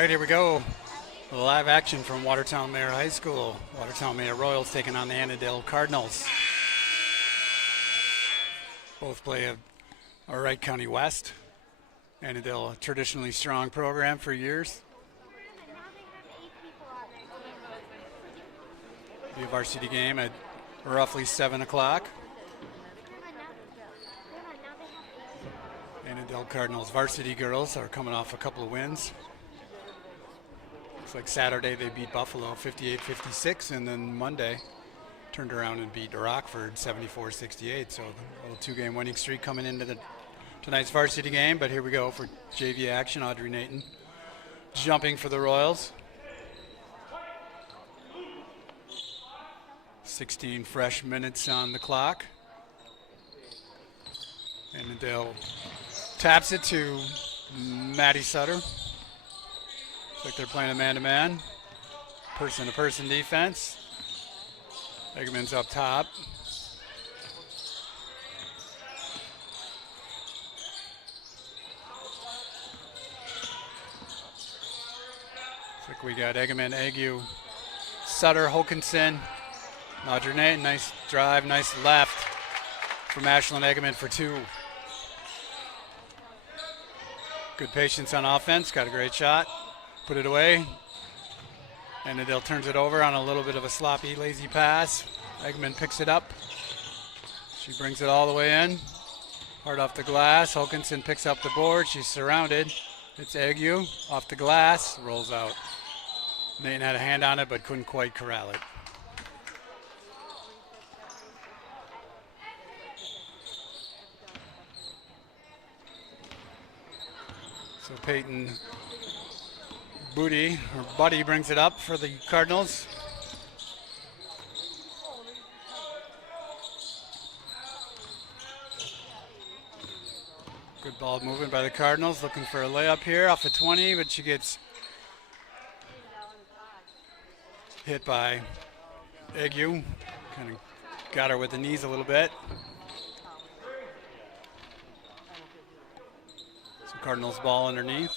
right, here we go. Live action from Watertown Mayor High School. Watertown Mayor Royals taking on the Annandale Cardinals. Both play at Wright County West. Annandale, a traditionally strong program for years. Be a varsity game at roughly 7 o'clock. Annandale Cardinals varsity girls are coming off a couple of wins. Looks like Saturday they beat Buffalo 58-56, and then Monday turned around and beat Rockford 74-68. So a little two-game winning streak coming into tonight's varsity game. But here we go for JV action. Audrey Nathan jumping for the Royals. 16 fresh minutes on the clock. Annandale taps it to Maddie Sutter. Looks like they're playing a man-to-man, person-to-person defense. Eggerman's up top. Looks like we got Eggerman, Ague, Sutter, Hokinson, Audrey Nathan. Nice drive, nice left from Ashlyn Eggerman for two. Good patience on offense, got a great shot. Put it away. Annandale turns it over on a little bit of a sloppy, lazy pass. Eggman picks it up. She brings it all the way in. Hard off the glass. Hokinson picks up the board. She's surrounded. It's Ague off the glass. Rolls out. Nathan had a hand on it but couldn't quite corral it. So Peyton Buddy brings it up for the Cardinals. Good ball movement by the Cardinals, looking for a layup here off of 20, but she gets hit by Ague. Kind of got her with the knees a little bit. So Cardinals ball underneath.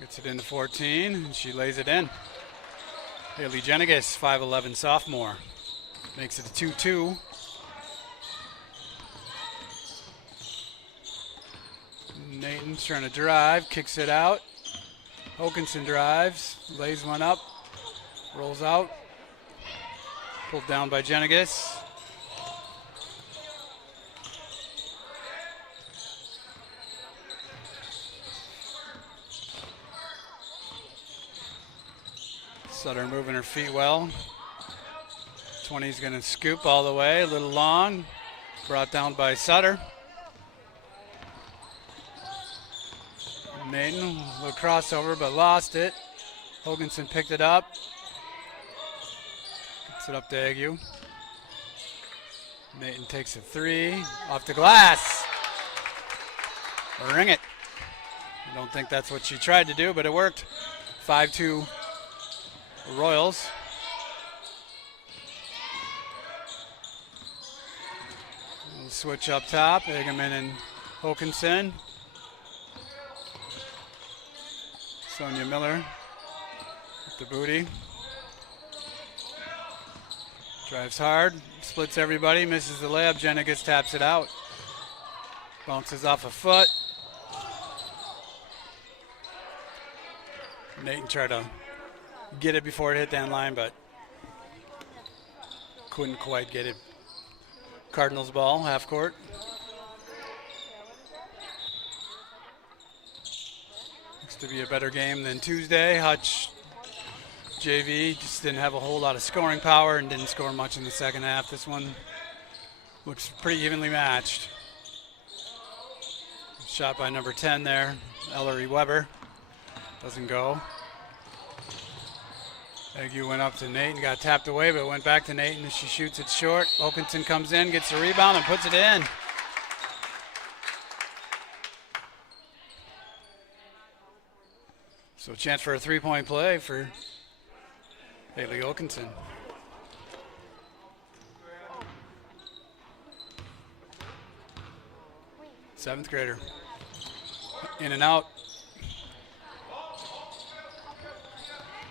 Gets it into 14, and she lays it in. Haley Jenigas, 5'11", sophomore. Makes it a 2-2. Nathan's trying to drive, kicks it out. Hokinson drives, lays one up, rolls out. Pulled down by Jenigas. Sutter moving her feet well. 20's going to scoop all the way, a little long. Brought down by Sutter. Nathan, a little crossover, but lost it. Hoganson picked it up. Gets it up to Ague. Nathan takes a three, off the glass. Ring it. I don't think that's what she tried to do, but it worked. 5-2 Royals. We'll switch up top. Eggerman and Hokinson. Sonia Miller with the booty. Drives hard, splits everybody, misses the layup. Jenigas taps it out. Bounces off a foot. Nathan tried to get it before it hit that line, but couldn't quite get it. Cardinals ball, half court. Looks to be a better game than Tuesday. Hutch JV just didn't have a whole lot of scoring power and didn't score much in the second half. This one looks pretty evenly matched. Shot by number 10 there, Ellery Weber. Doesn't go. Ague went up to Nathan, got tapped away, but went back to Nathan as she shoots it short. Hokinson comes in, gets the rebound, and puts it in. So a chance for a three-point play for Haley Hokinson. 7th grader. In and out.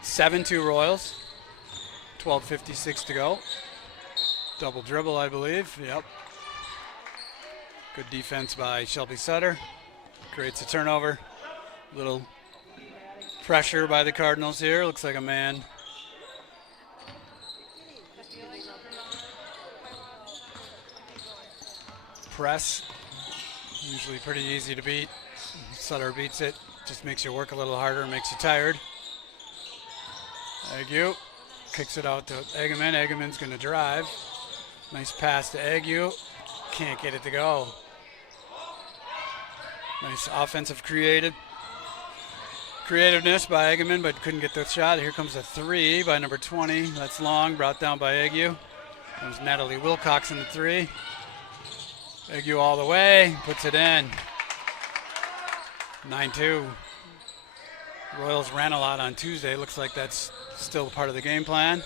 7-2 Royals. 12:56 to go. Double dribble, I believe. Yep. Good defense by Shelby Sutter. Creates a turnover. Little pressure by the Cardinals here. Looks like a man. Press. Usually pretty easy to beat. Sutter beats it. Just makes you work a little harder, makes you tired. Ague kicks it out to Egeman. Egeman's going to drive. Nice pass to Ague. Can't get it to go. Nice offensive creativeness by Egeman, but couldn't get the shot. Here comes a 3 by number 20. That's long, brought down by Ague. Comes Natalie Wilcox in the 3. Ague all the way, puts it in. 9-2. Royals ran a lot on Tuesday. Looks like that's still part of the game plan.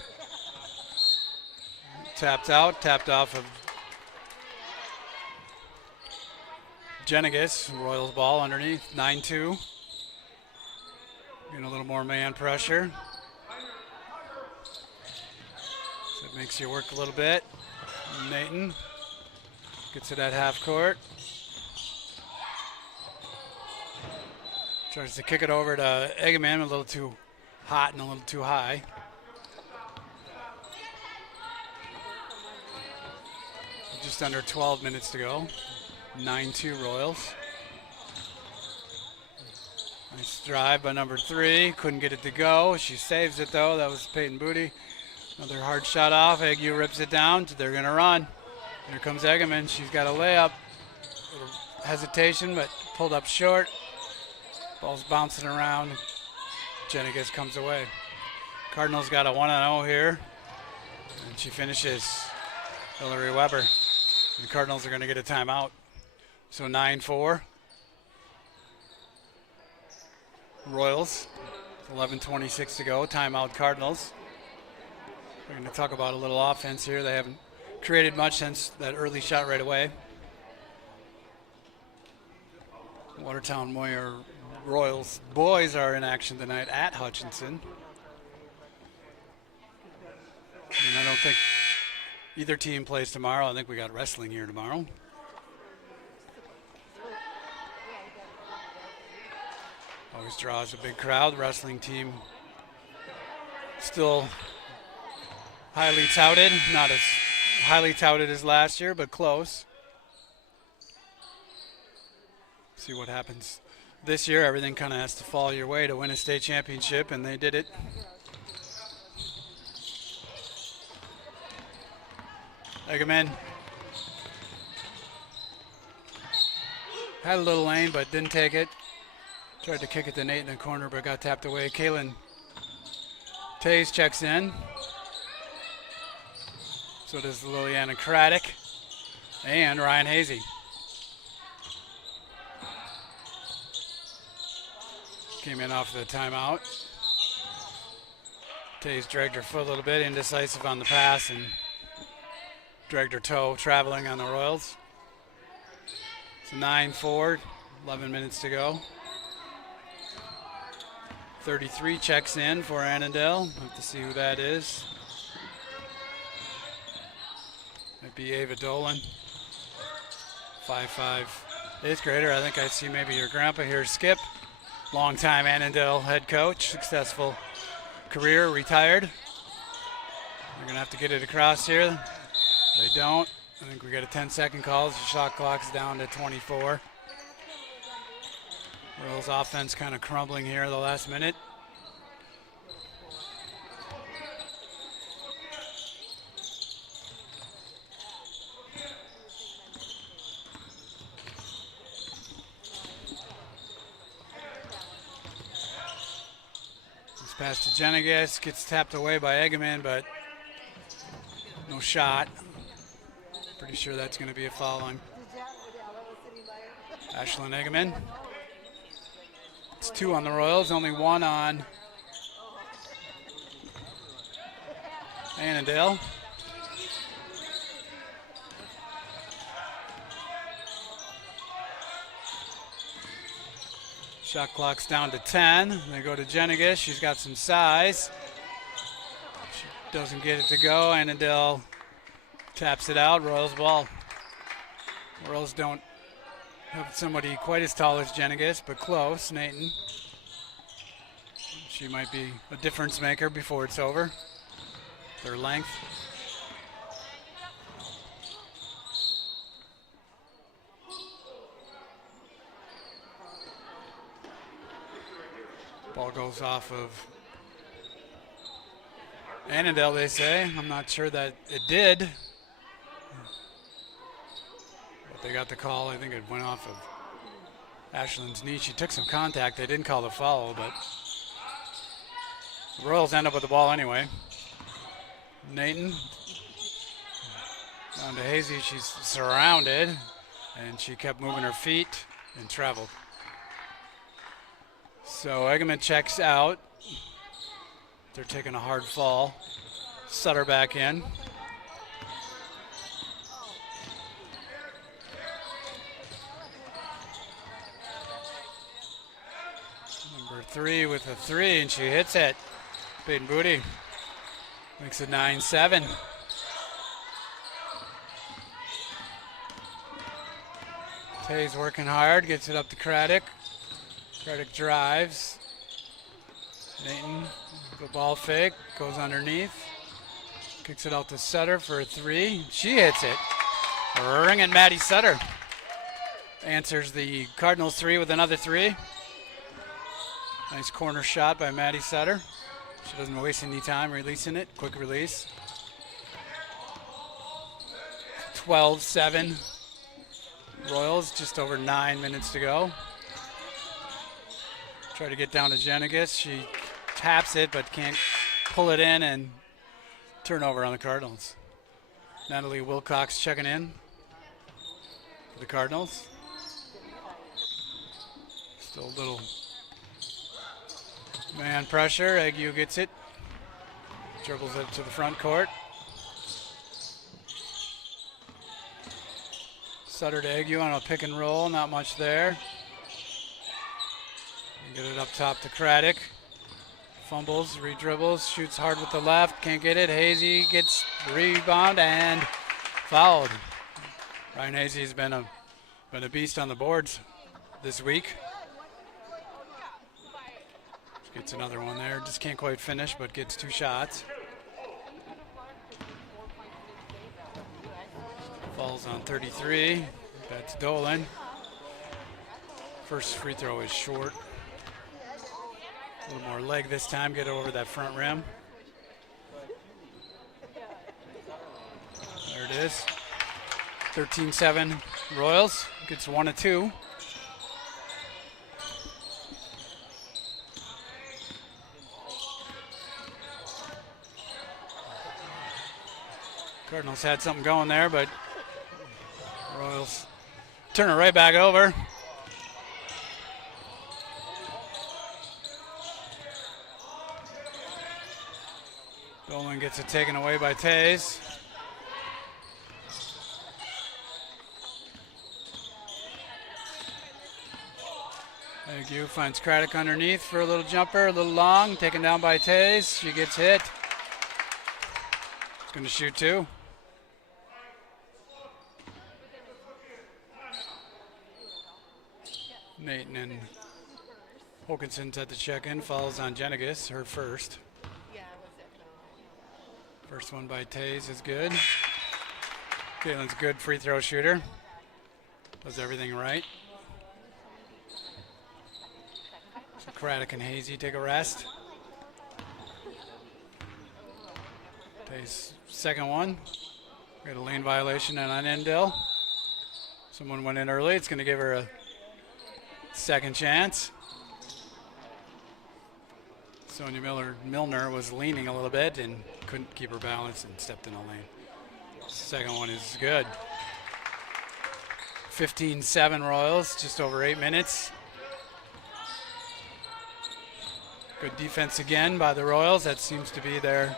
Tapped off of Jenigas. Royals ball underneath. 9-2. Getting a little more man pressure. So it makes you work a little bit. Nathan gets it at half court. Tries to kick it over to Egeman, a little too hot and a little too high. Just under 12 minutes to go. 9-2 Royals. Nice drive by number 3. Couldn't get it to go. She saves it though. That was Peyton Booty. Another hard shot off. Ague rips it down. They're going to run. Here comes Egeman. She's got a layup. Little hesitation, but pulled up short. Ball's bouncing around. Jenigas comes away. Cardinals got a 1-0 here. And she finishes. Hillary Weber. The Cardinals are going to get a timeout. So 9-4. Royals. 11:26 to go. Timeout Cardinals. We're going to talk about a little offense here. They haven't created much since that early shot right away. Watertown Moyer Royals boys are in action tonight at Hutchinson. And I don't think either team plays tomorrow. I think we got wrestling here tomorrow. Always draws a big crowd. Wrestling team still highly touted. Not as highly touted as last year, but close. See what happens this year. Everything kind of has to fall your way to win a state championship, and they did it. Egeman had a little lane, but didn't take it. Tried to kick it to Nate in the corner, but got tapped away. Kaylin Tays checks in. So does Liliana Craddock and Ryan Hazy. Came in off the timeout. Tays dragged her foot a little bit, indecisive on the pass, and dragged her toe, traveling on the Royals. It's 9-4, 11 minutes to go. 33 checks in for Annandale. Have to see who that is. Might be Ava Dolan. 5'5", 8th grader. I think I see maybe your grandpa here, Skip. Longtime Annandale head coach, successful career, retired. They're going to have to get it across here. They don't. I think we got a 10-second call. The shot clock's down to 24. Royals offense kind of crumbling here the last minute. This pass to Jenigas gets tapped away by Egeman, but no shot. Pretty sure that's going to be a foul on Ashlyn Egeman. It's 2 on the Royals, only 1 on Annandale. Shot clock's down to 10. They go to Jenniges. She's got some size. She doesn't get it to go. Annandale taps it out. Royals ball. Royals don't have somebody quite as tall as Jenniges, but close. Nathan. She might be a difference maker before it's over. Their length. Ball goes off of Annandale, they say. I'm not sure that it did. But they got the call. I think it went off of Ashland's knee. She took some contact. They didn't call the foul, but the Royals end up with the ball anyway. Nathan down to Hazy. She's surrounded, and she kept moving her feet and traveled. So Eggman checks out. They're taking a hard fall. Sutter back in. Number 3 with a 3, and she hits it. Peyton Booty makes it 9-7. Tay's working hard, gets it up to Craddock. Craddock drives. Nathan, the ball fake, goes underneath. Kicks it out to Sutter for a 3. She hits it. Ringing Maddie Sutter. Answers the Cardinals 3 with another 3. Nice corner shot by Maddie Sutter. She doesn't waste any time releasing it. Quick release. 12-7. Royals, just over 9 minutes to go. Try to get down to Jenniges. She taps it but can't pull it in, and turnover on the Cardinals. Natalie Wilcox checking in for the Cardinals. Still a little man pressure. Ague gets it. Dribbles it to the front court. Sutter to Ague on a pick and roll. Not much there. Get it up top to Craddock. Fumbles, re-dribbles, shoots hard with the left, can't get it. Hazy gets rebound and fouled. Ryan Hazy has been a beast on the boards this week. Gets another one there. Just can't quite finish, but gets 2 shots. Falls on 33. That's Dolan. First free throw is short. A little more leg this time, get over that front rim. There it is. 13-7 Royals, gets 1 of 2. Cardinals had something going there, but Royals turn it right back over. Dolan gets it taken away by Tays. Ague finds Craddock underneath for a little jumper, a little long, taken down by Tays. She gets hit. She's going to shoot 2. Nathan and Wilkinson's at the check-in, follows on Jenniges, her first. First one by Tays is good. Caitlin's a good free throw shooter. Does everything right. So Craddock and Hazy take a rest. Tays' second one. We had a lane violation on Annandale. Someone went in early. It's going to give her a second chance. Sonia Milner was leaning a little bit and couldn't keep her balance and stepped in a lane. Second one is good. 15-7 Royals, just over 8 minutes. Good defense again by the Royals. That seems to be their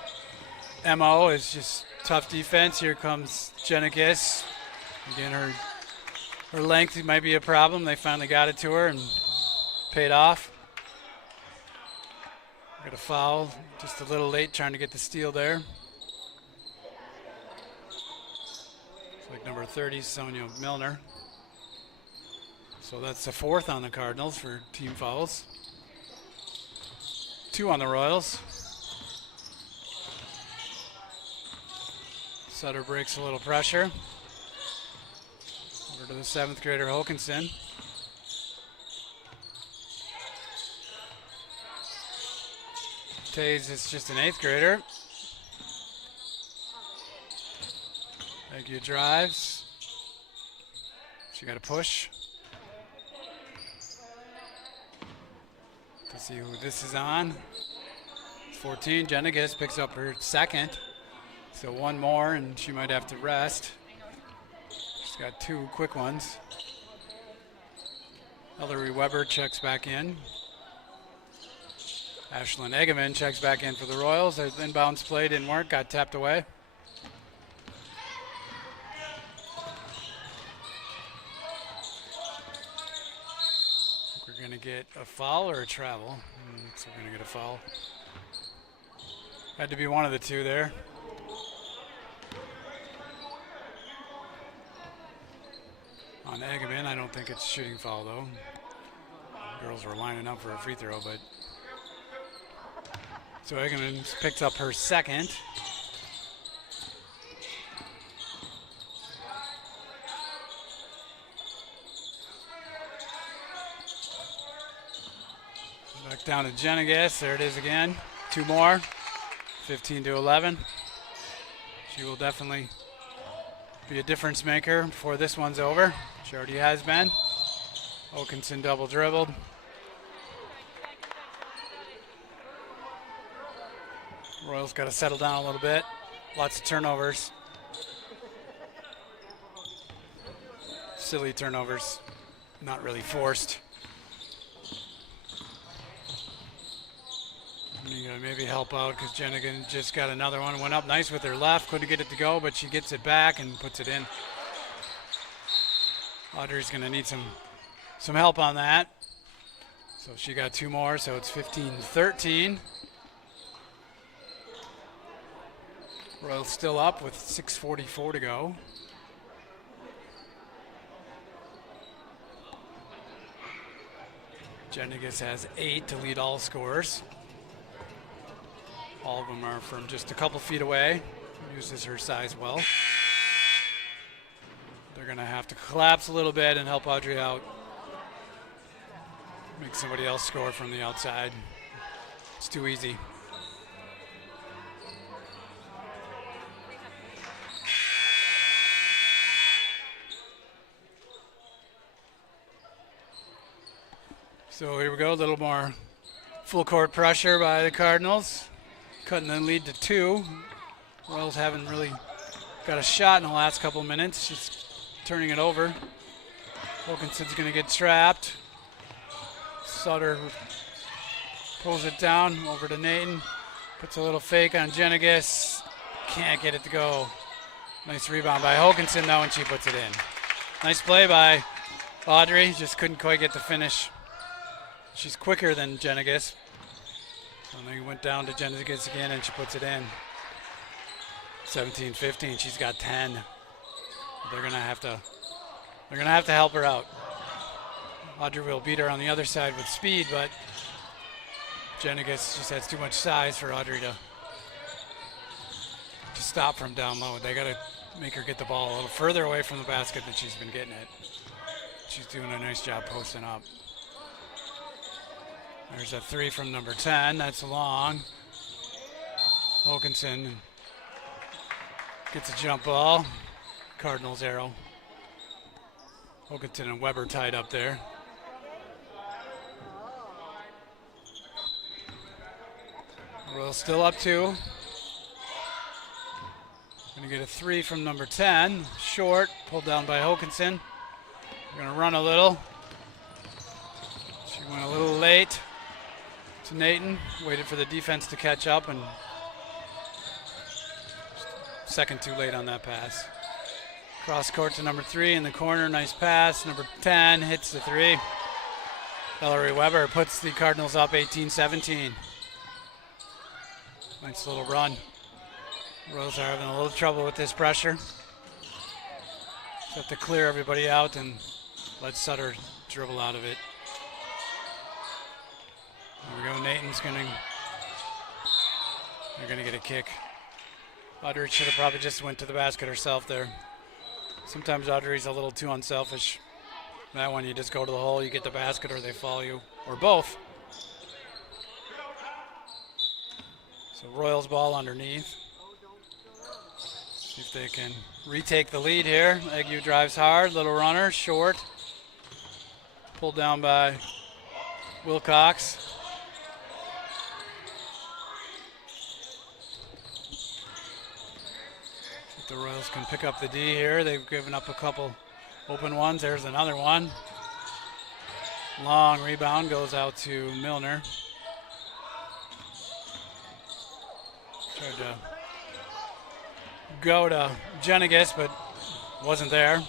MO, is just tough defense. Here comes Jenniges. Again, her length might be a problem. They finally got it to her, and paid off. Got a foul, just a little late trying to get the steal there. It's like number 30, Sonia Milner. So that's the 4th on the Cardinals for team fouls. 2 on the Royals. Sutter breaks a little pressure. Over to the 7th grader, Hokinson. Taze is just an 8th grader. Agia drives. She got a push. Let's see who this is on. 14, Jenigas picks up her 2nd. So 1 more and she might have to rest. She's got 2 quick ones. Ellery Weber checks back in. Ashlyn Egeman checks back in for the Royals. Their inbounds play didn't work, got tapped away. We're going to get a foul or a travel. So we're going to get a foul. Had to be one of the two there. On Egeman, I don't think it's shooting foul though. Girls were lining up for a free throw, but so Egeman picks up her 2nd. Back down to Jenigas. There it is again. 2 more. 15-11. She will definitely be a difference maker before this one's over. She already has been. Hokinson double dribbled. Royals got to settle down a little bit. Lots of turnovers. Silly turnovers. Not really forced. You gotta maybe help out because Jenigan just got another one. Went up nice with her left. Couldn't get it to go, but she gets it back and puts it in. Audrey's gonna need some help on that. So she got 2 more, so it's 15-13. Royals still up with 6:44 to go. Jenigas has 8 to lead all scorers. All of them are from just a couple feet away. Uses her size well. They're going to have to collapse a little bit and help Audrey out. Make somebody else score from the outside. It's too easy. So here we go, a little more full court pressure by the Cardinals. Cutting the lead to 2. Royals haven't really got a shot in the last couple minutes. She's turning it over. Wilkinson's going to get trapped. Sutter pulls it down over to Nathan. Puts a little fake on Jenigas. Can't get it to go. Nice rebound by Hokinson though, and she puts it in. Nice play by Audrey. Just couldn't quite get the finish. She's quicker than Jenigas. And then he went down to Jenigas again, and she puts it in. 17-15. She's got 10. They're gonna have to help her out. Audrey will beat her on the other side with speed, but Jenigas just has too much size for Audrey to stop from down low. They gotta make her get the ball a little further away from the basket than she's been getting it. She's doing a nice job posting up. There's a 3 from number 10. That's long. Hokinson gets a jump ball. Cardinals arrow. Hokinson and Weber tied up there. Royals still up 2. Gonna get a 3 from number 10. Short, pulled down by Hokinson. Gonna run a little. She went a little late to Nathan. Waited for the defense to catch up, and second too late on that pass. Cross court to number 3 in the corner. Nice pass. Number 10 hits the 3. Ellery Weber puts the Cardinals up 18-17. Nice little run. Royals are having a little trouble with this pressure. Just have to clear everybody out and let Sutter dribble out of it. There we go. Nathan's they're gonna get a kick. Audrey should have probably just went to the basket herself there. Sometimes Audrey's a little too unselfish. That one, you just go to the hole, you get the basket, or they follow you, or both. So Royals ball underneath. See if they can retake the lead here. Ague drives hard, little runner, short. Pulled down by Wilcox. If the Royals can pick up the D here, they've given up a couple open ones. There's another one. Long rebound goes out to Milner. Tried to go to Jenigas, but wasn't there.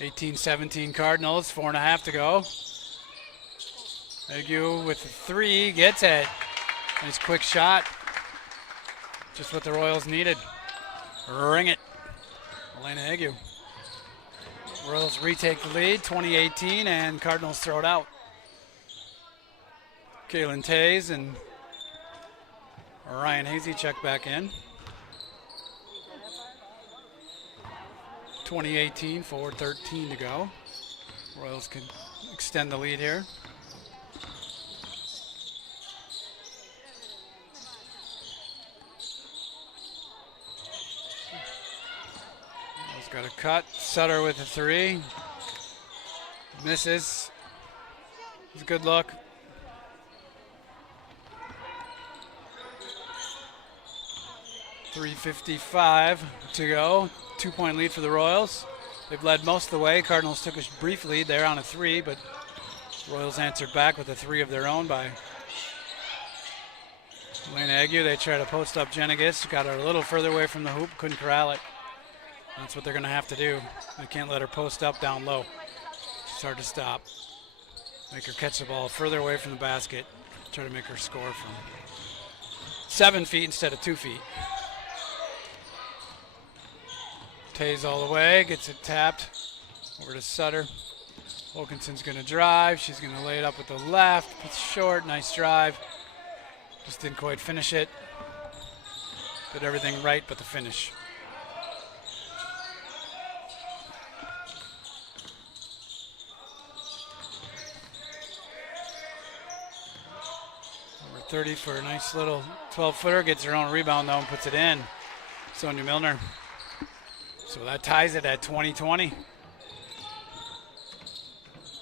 18-17 Cardinals, 4.5 to go. Ague with the three, gets it. Nice quick shot. Just what the Royals needed. Ring it. Elena Ague. Royals retake the lead, 20-18, and Cardinals throw it out. Kaylin Tays and Ryan Hazy check back in. 20-18, 4:13 to go. Royals can extend the lead here. Royals got a cut. Sutter with a three. Misses. It's a good look. .355 to go. 2-point lead for the Royals. They've led most of the way. Cardinals took a brief lead there on a three, but Royals answered back with a three of their own by Elena Ague. They try to post up Jenigas. Got her a little further away from the hoop. Couldn't corral it. That's what they're going to have to do. They can't let her post up down low. It's hard to stop. Make her catch the ball further away from the basket. Try to make her score from 7 feet instead of 2 feet. Tays all the way, gets it tapped over to Sutter. Wilkinson's going to drive. She's going to lay it up with the left. It's short, nice drive. Just didn't quite finish it. Did everything right but the finish. Number 30 for a nice little 12-footer. Gets her own rebound, though, and puts it in. Sonia Milner. So that ties it at 20-20.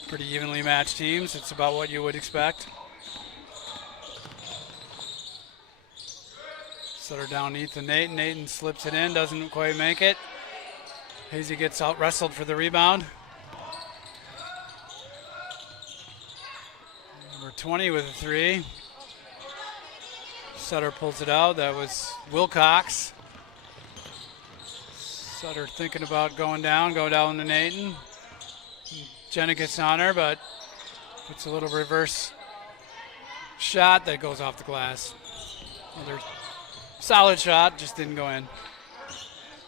Pretty evenly matched teams. It's about what you would expect. Sutter down underneath to Nathan. Nathan slips it in, doesn't quite make it. Hazy gets out wrestled for the rebound. Number 20 with a three. Sutter pulls it out. That was Wilcox. Sutter thinking about going down to Nathan. Jenigas on her, but puts a little reverse shot that goes off the glass. Another solid shot, just didn't go in.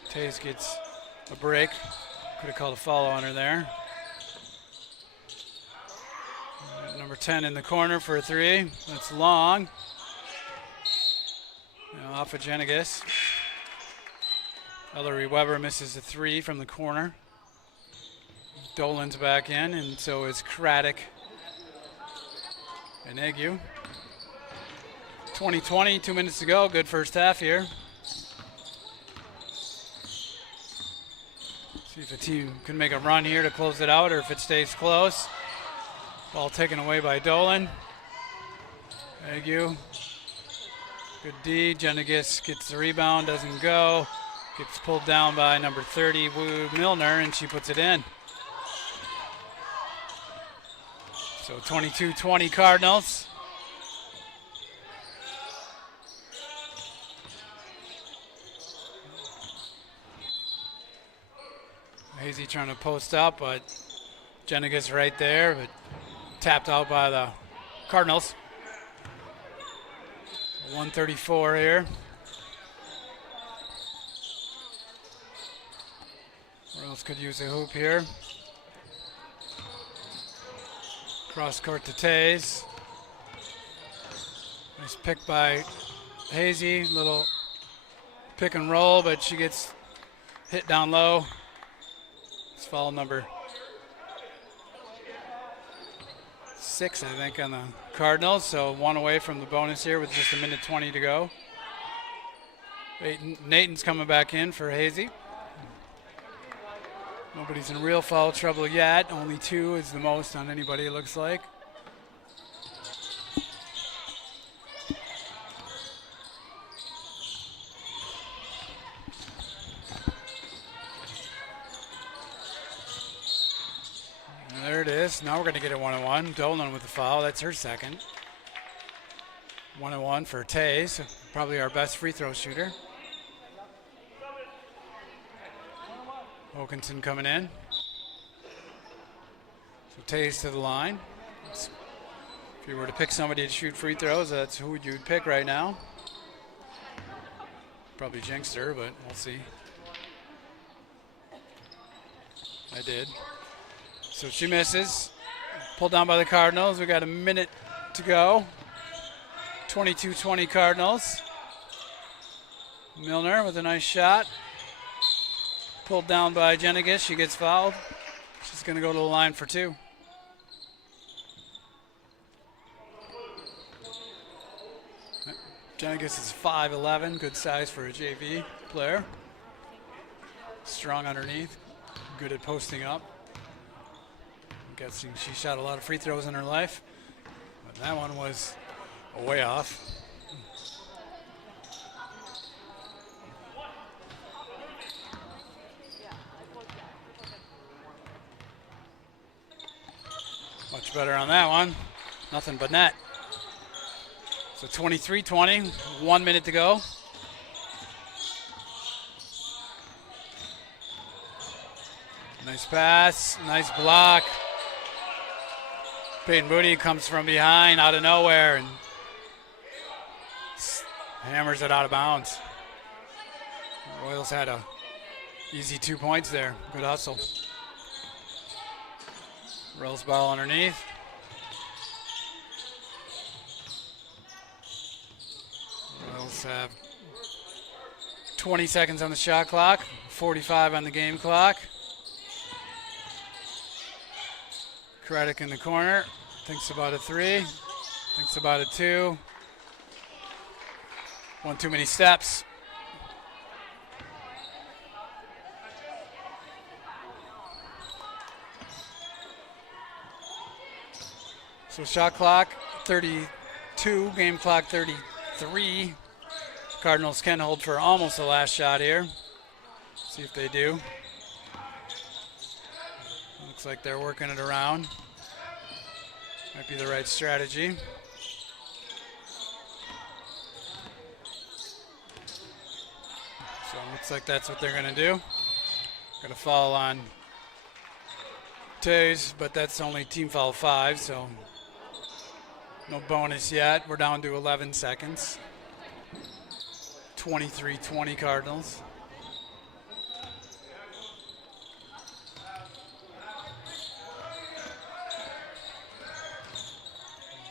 Tays gets a break. Could have called a foul on her there. Number 10 in the corner for a three. That's long. Off of Jenigas. Ellery Weber misses a three from the corner. Dolan's back in, and so is Craddock and Ague. 20-20, 2 minutes to go. Good first half here. See if the team can make a run here to close it out, or if it stays close. Ball taken away by Dolan. Ague. Good D. Jenigas gets the rebound, doesn't go. Gets pulled down by number 30, Milner, and she puts it in. So 22-20 Cardinals. Hazy trying to post up, but Jenigas right there, but tapped out by the Cardinals. 134 here. Royals could use a hoop here. Cross court to Tays. Nice pick by Hazy. Little pick and roll, but she gets hit down low. It's foul number 6, I think, on the Cardinals. So 1 away from the bonus here with just 1:20 to go. Nathan's coming back in for Hazy. Nobody's in real foul trouble yet. Only 2 is the most on anybody, it looks like. And there it is. Now we're going to get a 1-on-1. Dolan with the foul. That's her second. 1-on-1 for Tays, probably our best free throw shooter. Wilkinson coming in. So Tays to the line. If you were to pick somebody to shoot free throws, that's who you'd pick right now. Probably jinxed her, but we'll see. I did. So she misses. Pulled down by the Cardinals. We got 1 minute to go. 22-20 Cardinals. Milner with a nice shot. Pulled down by Jenigas. She gets fouled. She's going to go to the line for 2. Jenigas is 5'11", good size for a JV player. Strong underneath, good at posting up. I'm guessing she shot a lot of free throws in her life, but that one was way off. Much better on that one. Nothing but net. So 23-20, 1 minute to go. Nice pass, nice block. Peyton Moody comes from behind out of nowhere and hammers it out of bounds. The Royals had a easy 2 points there. Good hustle. Rolls ball underneath. Royals have 20 seconds on the shot clock, 45 on the game clock. Craddock in the corner, thinks about a 3, thinks about a 2. One too many steps. So shot clock 32, game clock 33. Cardinals can hold for almost the last shot here. See if they do. Looks like they're working it around. Might be the right strategy. So it looks like that's what they're going to do. Going to fall on Tays, but that's only team foul 5, so no bonus yet. We're down to 11 seconds. 23-20 Cardinals.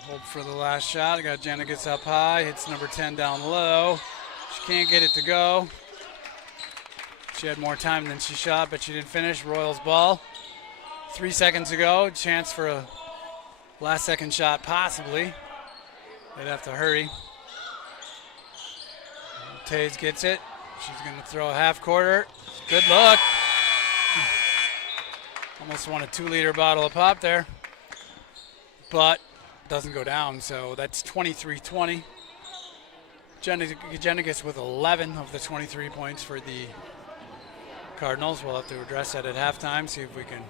Hold for the last shot. I got Jenigas up high. Hits number 10 down low. She can't get it to go. She had more time than she shot, but she didn't finish. Royals ball. 3 seconds to go. Chance for a last second shot, possibly. They'd have to hurry. Tays gets it. She's going to throw a half quarter. Good look. Almost won a 2-liter bottle of pop there. But doesn't go down, so that's 23-20. Jenigas with 11 of the 23 points for the Cardinals. We'll have to address that at halftime, see if we can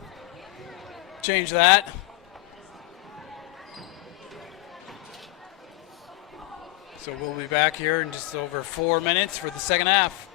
change that. So we'll be back here in just over 4 minutes for the second half.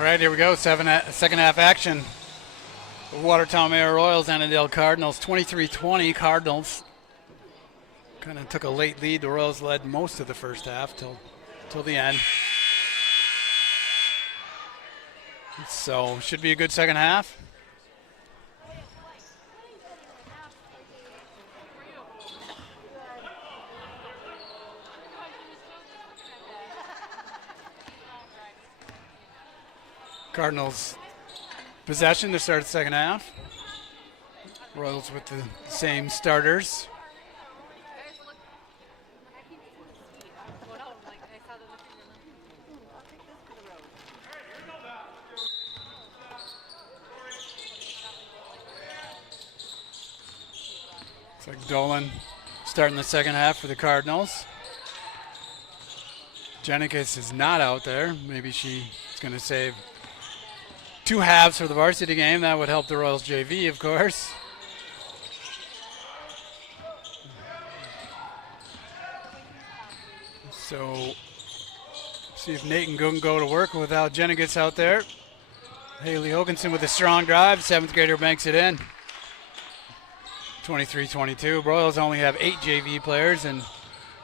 All right, here we go. Second half action. Watertown Mayor Royals, Annandale Cardinals, 23-20. Cardinals kind of took a late lead. The Royals led most of the first half till the end. So should be a good second half. Cardinals possession to start the second half. Royals with the same starters. It's like Dolan starting the second half for the Cardinals. Jenikis is not out there. Maybe she's going to save 2 halves for the varsity game. That would help the Royals JV, of course. So, see if Nate can go to work without Jenikis out there. Haley Hoganson with a strong drive. 7th grader banks it in. 23-22. Royals only have 8 JV players and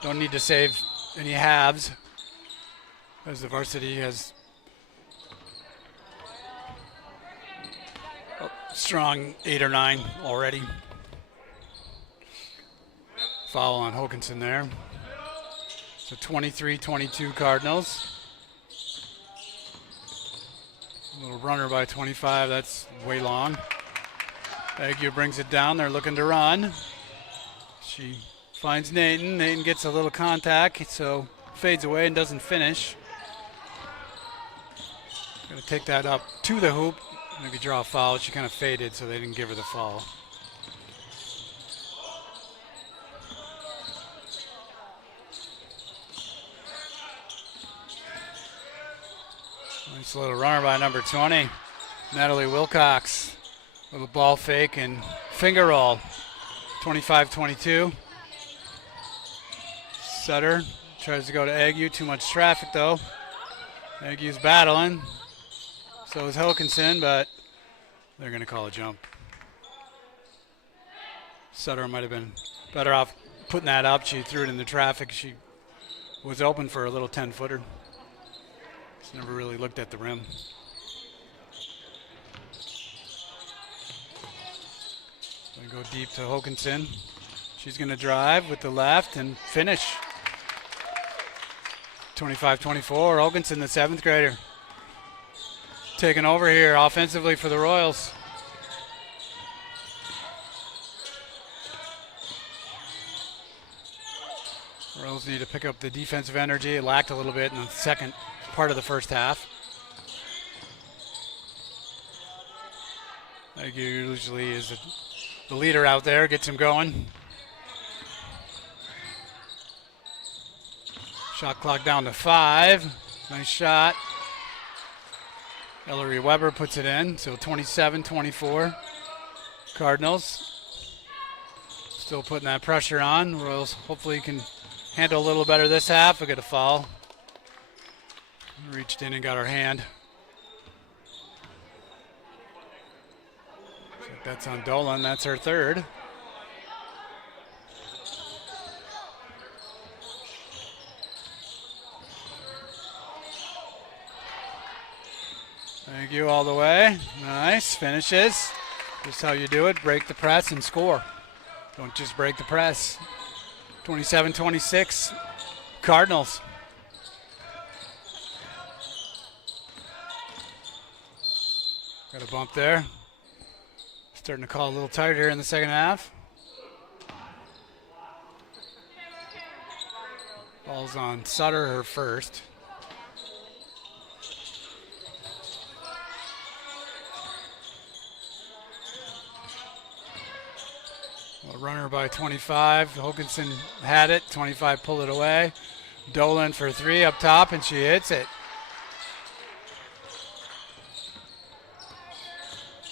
don't need to save any halves, as the varsity has strong 8 or 9 already. Foul on Hoganson there. So 23-22 Cardinals. A little runner by 25, that's way long. Ague brings it down, they're looking to run. She finds Nathan. Nathan gets a little contact, so fades away and doesn't finish. Gonna take that up to the hoop, maybe draw a foul. She kind of faded, so they didn't give her the foul. Nice little runner by number 20, Natalie Wilcox. Little ball fake and finger roll. 25-22. Sutter tries to go to Ague. Too much traffic though. Ague's battling. So is Hokanson, but they're going to call a jump. Sutter might have been better off putting that up. She threw it in the traffic. She was open for a little 10-footer. Just never really looked at the rim. Go deep to Hokanson. She's going to drive with the left and finish. 25-24. Hokanson, the 7th grader, taking over here offensively for the Royals. Royals need to pick up the defensive energy. It lacked a little bit in the second part of the first half. Ague usually is the leader out there, gets him going. Shot clock down to 5. Nice shot. Ellery Weber puts it in, so 27-24. Cardinals still putting that pressure on. Royals hopefully can handle a little better this half. We get a foul. Reached in and got her hand. That's on Dolan. That's her 3rd. Thank you all the way. Nice. Finishes. Just how you do it. Break the press and score. Don't just break the press. 27-26. Cardinals. Got a bump there. Starting to call a little tight here in the second half. Ball's on Sutter, her 1st. A runner by 25. Hokanson had it. 25 pulled it away. Dolan for 3 up top, and she hits it.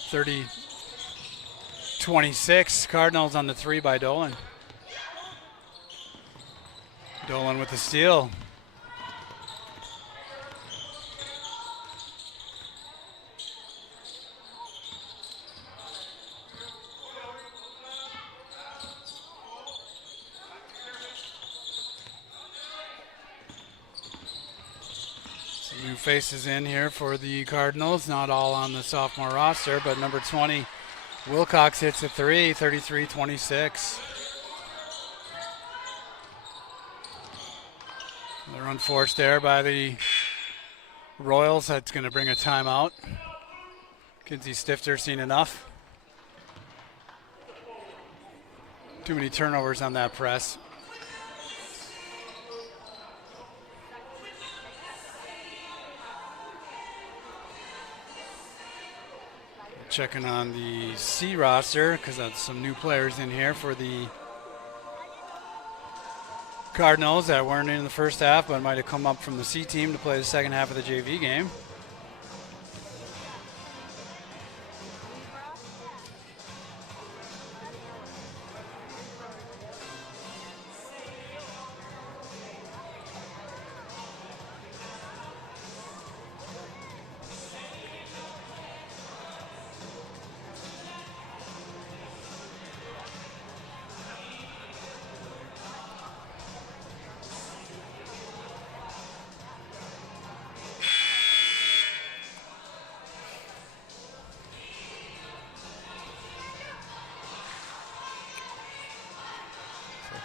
30-26. Cardinals on the 3 by Dolan. Dolan with the steal. New faces in here for the Cardinals, not all on the sophomore roster, but number 20, Wilcox hits a three, 33-26. They're unforced there by the Royals. That's going to bring a timeout. Kinsey Stifter seen enough. Too many turnovers on that press. Checking on the C roster because that's some new players in here for the Cardinals that weren't in the first half but might have come up from the C team to play the second half of the JV game.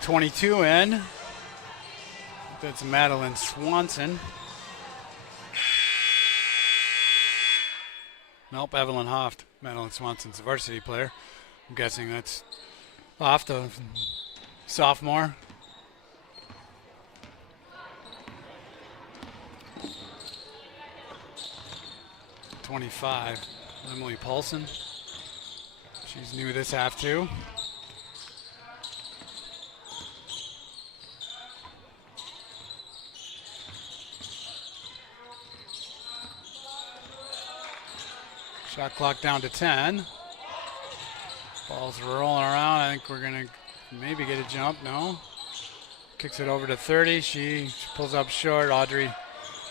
So 22 in. That's Madeline Swanson. Nope, Evelyn Hoft. Madeline Swanson's a varsity player. I'm guessing that's Hoft, a sophomore. .25, Emily Paulson. She's new this half too. Shot clock down to 10. Ball's rolling around. I think we're going to maybe get a jump. No. Kicks it over to 30. She pulls up short. Audrey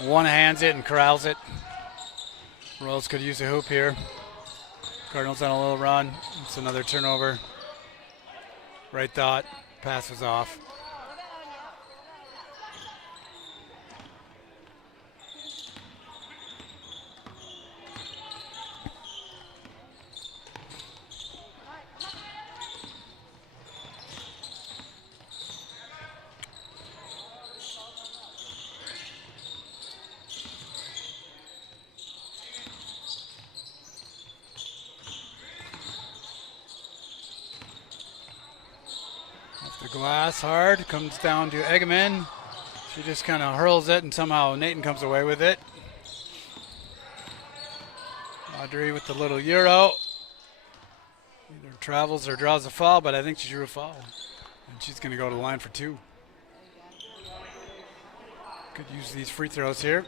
one-hands it and corrals it. Royals could use a hoop here. Cardinals on a little run. It's another turnover. Right thought. Pass was off. Glass hard, comes down to Eggman. She just kind of hurls it and somehow Nathan comes away with it. Audrey with the little Euro. Either travels or draws a foul, but I think she drew a foul. And she's going to go to the line for two. Could use these free throws here.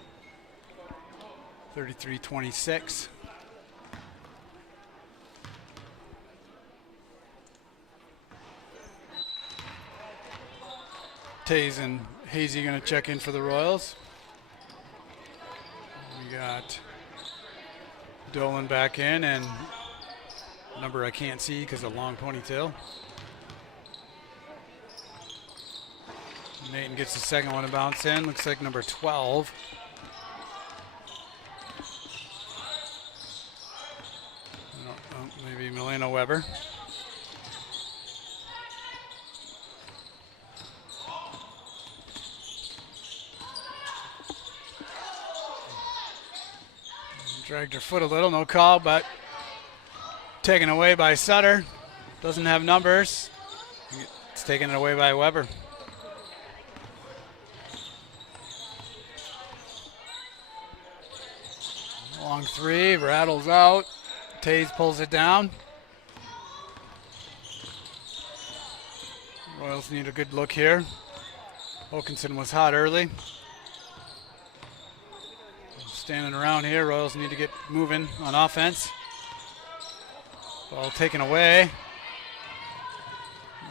33-26. Taze and Hazy going to check in for the Royals. We got Dolan back in and number I can't see because of long ponytail. Nathan gets the second one to bounce in. Looks like number 12. Maybe Milena Weber. Dragged her foot a little, no call, but taken away by Sutter. Doesn't have numbers. It's taken away by Weber. Long three, rattles out. Taze pulls it down. Royals need a good look here. Wilkinson was hot early. Standing around here, Royals need to get moving on offense. Ball taken away.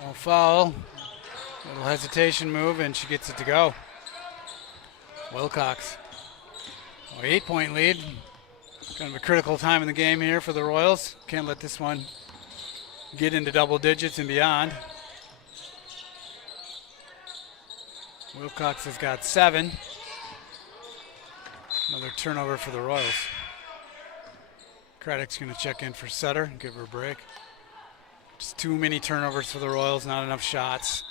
No foul. Little hesitation move, and she gets it to go. Wilcox. 8-point lead. Kind of a critical time in the game here for the Royals. Can't let this one get into double digits and beyond. Wilcox has got 7. Another turnover for the Royals. Craddock's going to check in for Sutter and give her a break. Just too many turnovers for the Royals, not enough shots.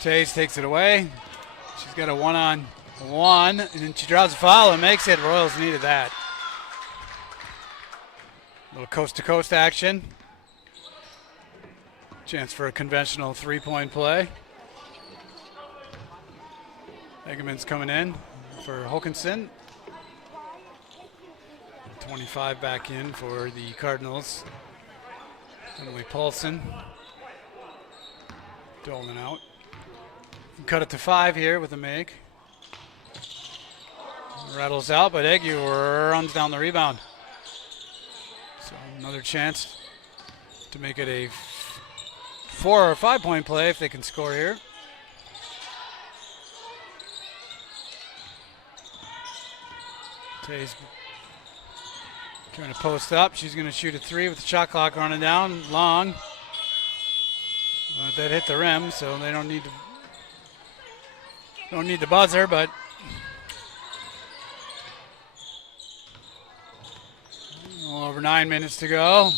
Tays takes it away. She's got a 1-on-1, and then she draws a foul and makes it. Royals needed that. A little coast-to-coast action. Chance for a conventional three-point play. Egerman's coming in for Hokanson. 25 back in for the Cardinals. Emily Paulson. Dolan out. Cut it to 5 here with a make. Rattles out, but Egu runs down the rebound. So another chance to make it a 4 or 5 point play if they can score here. Tays trying to post up. She's going to shoot a 3 with the shot clock running down. Long. That hit the rim, so they don't need the buzzer, but over 9 minutes to go.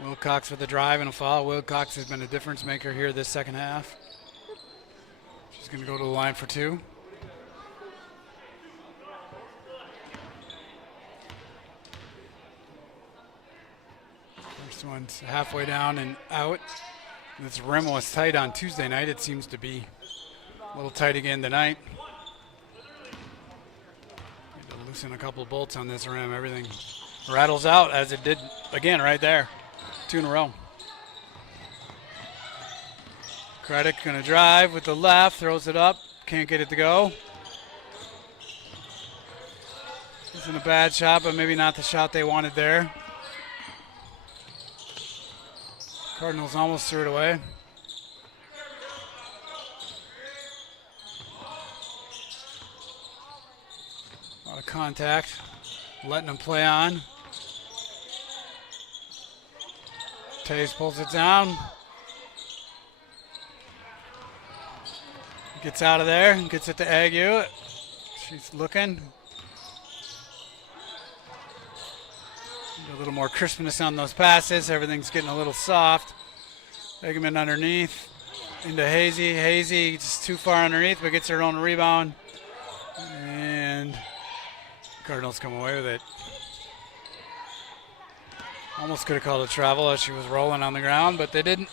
Wilcox with the drive and a foul. Wilcox has been a difference maker here this second half. She's going to go to the line for 2. First one's halfway down and out. This rim was tight on Tuesday night. It seems to be a little tight again tonight. Need to loosen a couple bolts on this rim. Everything rattles out as it did again right there. 2 in a row. Craddock going to drive with the left, throws it up, can't get it to go. Isn't a bad shot, but maybe not the shot they wanted there. Cardinals almost threw it away. A lot of contact, letting them play on. Tays pulls it down. Gets out of there, gets it to Agu. She's looking. A little more crispness on those passes. Everything's getting a little soft. Eggman underneath into Hazy. Hazy just too far underneath, but gets her own rebound. And Cardinals come away with it. Almost could have called a travel as she was rolling on the ground, but they didn't.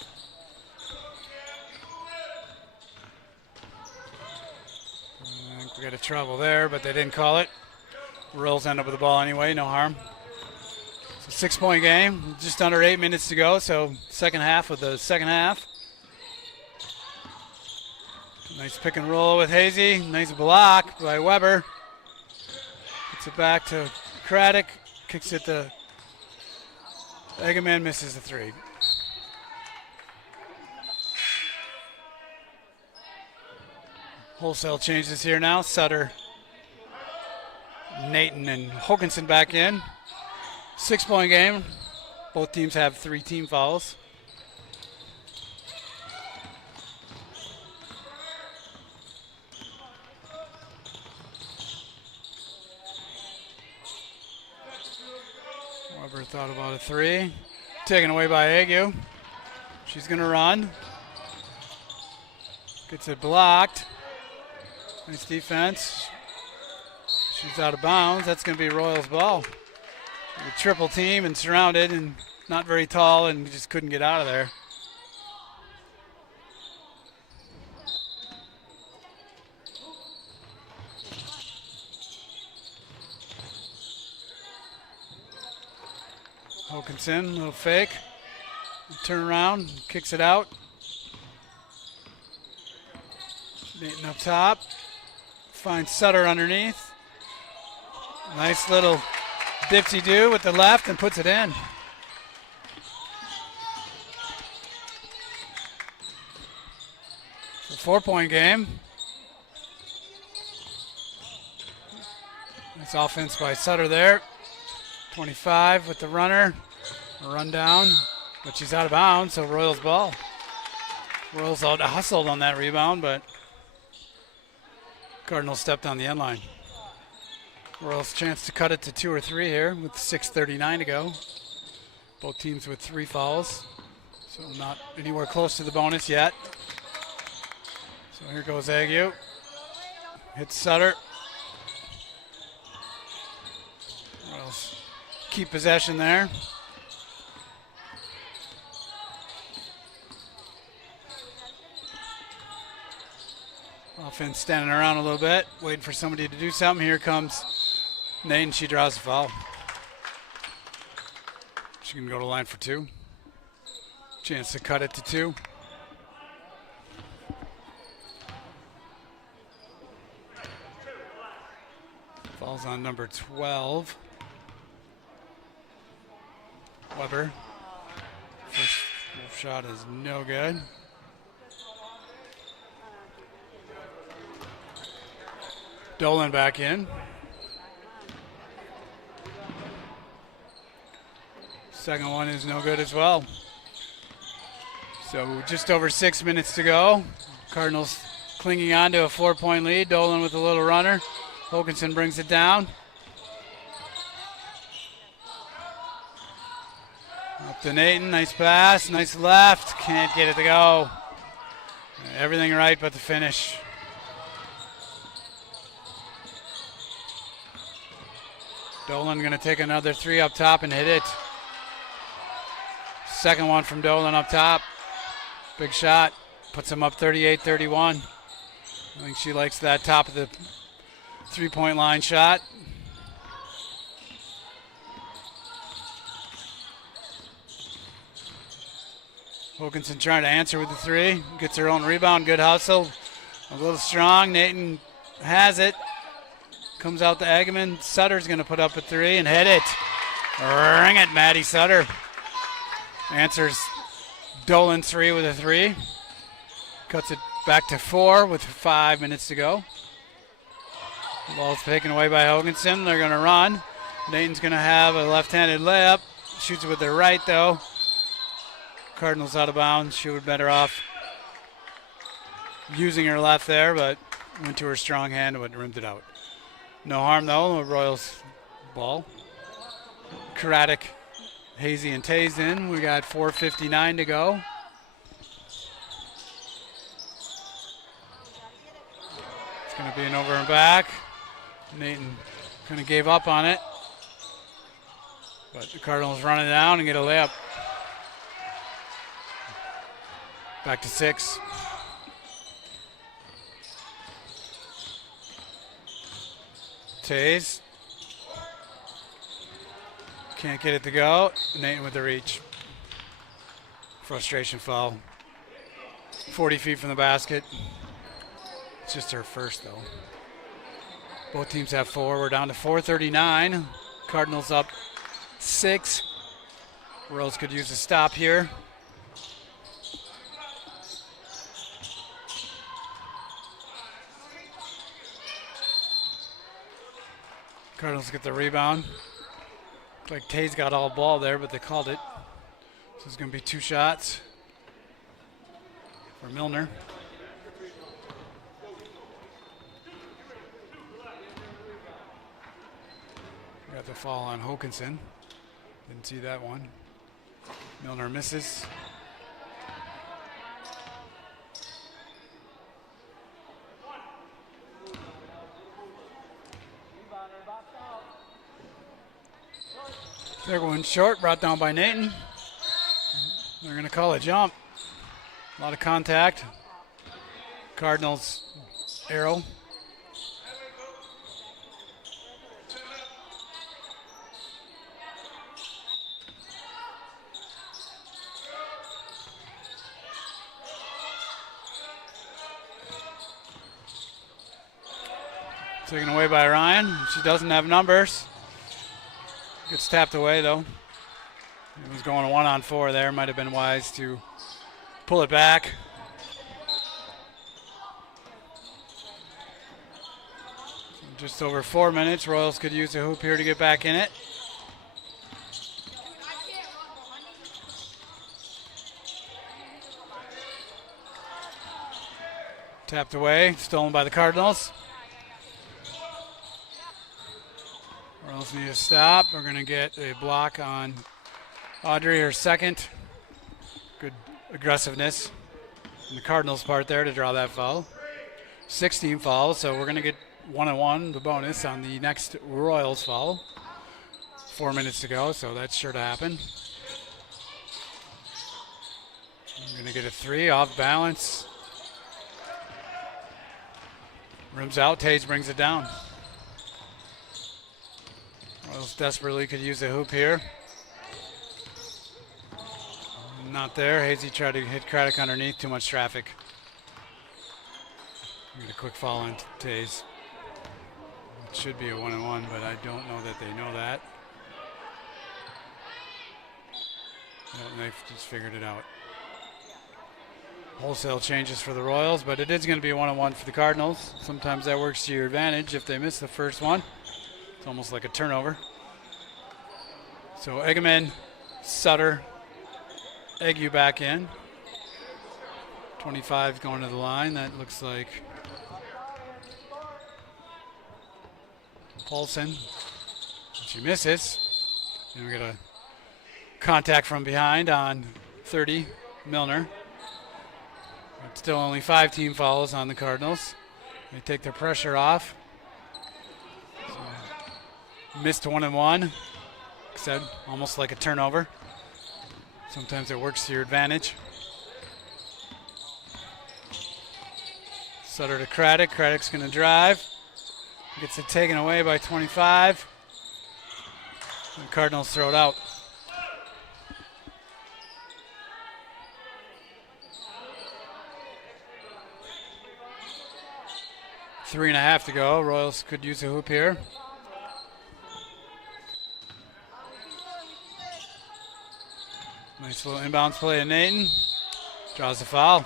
I think we got a travel there, but they didn't call it. Royals end up with the ball anyway, no harm. 6-point game, just under 8 minutes to go, so second half of the second half. Nice pick and roll with Hazy, nice block by Weber. Gets it back to Craddock, kicks it to Egerman, misses the 3. Wholesale changes here now, Sutter, Nathan and Hokanson back in. 6-point game. Both teams have 3 team fouls. Weber thought about a 3. Taken away by Agu. She's going to run. Gets it blocked. Nice defense. She's out of bounds. That's going to be Royals' ball. A triple team and surrounded and not very tall and just couldn't get out of there. Hokanson, little fake. Turn around, kicks it out. Nathan up top. Finds Sutter underneath. Nice little dipsy-do with the left and puts it in. It's a 4-point game. Nice offense by Sutter there. 25 with the runner. Run down, but she's out of bounds, so Royals ball. Royals out hustled on that rebound, but Cardinals stepped on the end line. Royals chance to cut it to 2 or 3 here with 6:39 to go. Both teams with 3 fouls, so not anywhere close to the bonus yet. So here goes Ague. Hits Sutter. Royals keep possession there. Offense standing around a little bit, waiting for somebody to do something. Here comes Nate, and she draws the foul. She can go to the line for 2. Chance to cut it to 2. Falls on number 12. Weber. First shot is no good. Dolan back in. Second one is no good as well. So just over 6 minutes to go. Cardinals clinging on to a 4-point lead. Dolan with a little runner. Hoganson brings it down. Up to Nathan, nice pass, nice left. Can't get it to go. Everything right but the finish. Dolan going to take another 3 up top and hit it. Second one from Dolan up top. Big shot. Puts him up 38-31. I think she likes that top of the 3-point line shot. Wilkinson trying to answer with the 3. Gets her own rebound. Good hustle. A little strong. Nathan has it. Comes out to Eggman. Sutter's going to put up a 3 and hit it. Ring it, Maddie Sutter. Answers Dolan's 3 with a 3. Cuts it back to 4 with 5 minutes to go. The ball's taken away by Hoganson. They're going to run. Nathan's going to have a left-handed layup. Shoots it with their right, though. Cardinals out of bounds. She would better off using her left there, but went to her strong hand and rimmed it out. No harm, though. Royals ball. Karatic, Hazy, and Tays in. We got 4:59 to go. It's going to be an over and back. Nathan kind of gave up on it. But the Cardinals run it down and get a layup. Back to 6. Tays. Can't get it to go. Nathan with the reach. Frustration foul. 40 feet from the basket. It's just her first, though. Both teams have 4. We're down to 4:39. Cardinals up 6. Royals could use a stop here. Cardinals get the rebound. Looks like Tays got all ball there, but they called it. So it's going to be 2 shots for Milner. Got the foul on Hokanson. Didn't see that one. Milner misses. They're going short, brought down by Nathan. They're going to call a jump. A lot of contact. Cardinals arrow. Taken away by Ryan. She doesn't have numbers. Gets tapped away, though. It was going 1-on-4 there. Might have been wise to pull it back. So just over 4 minutes. Royals could use a hoop here to get back in it. Tapped away, stolen by the Cardinals. Royals need to stop. We're going to get a block on Audrey, her second. Good aggressiveness on the Cardinals' part there to draw that foul. 16 fouls, so we're going to get 1-1, the bonus, on the next Royals foul. 4 minutes to go, so that's sure to happen. We're going to get a 3 off balance. Rims out, Taze brings it down. Royals desperately could use a hoop here. Not there. Hazy tried to hit Craddock underneath, too much traffic. Get a quick foul on Taze. It should be a 1-1, but I don't know that they know that. No, they've just figured it out. Wholesale changes for the Royals, but it is going to be a 1-1 for the Cardinals. Sometimes that works to your advantage if they miss the first one. It's almost like a turnover. So Eggman, Sutter, Eggu back in. 25 going to the line. That looks like Paulson. She misses. And we get a contact from behind on 30, Milner. But still only 5 team fouls on the Cardinals. They take their pressure off. So, missed 1-1. Said almost like a turnover. Sometimes it works to your advantage. Sutter to Craddock. Craddock's going to drive. Gets it taken away by 25. The Cardinals throw it out. Three and a half to go. Royals could use a hoop here. Nice little inbounds play to Nathan. Draws the foul.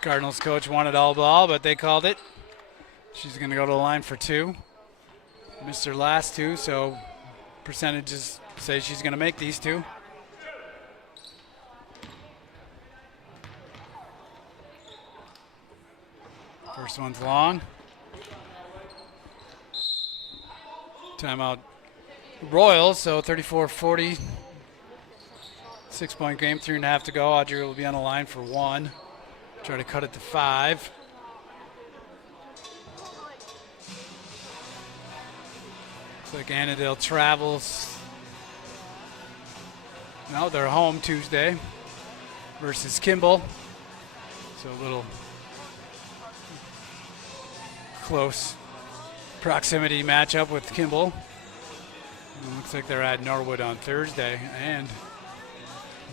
Cardinals coach wanted all ball, but they called it. She's going to go to the line for 2. Missed her last 2, so percentages say she's going to make these 2. First one's long. Timeout Royals, so 34-40. 6-point game, 3.5 to go. Audrey will be on the line for 1. Try to cut it to 5. Looks like Annandale travels. No, they're home Tuesday versus Kimball. So a little close proximity matchup with Kimball. It looks like they're at Norwood on Thursday and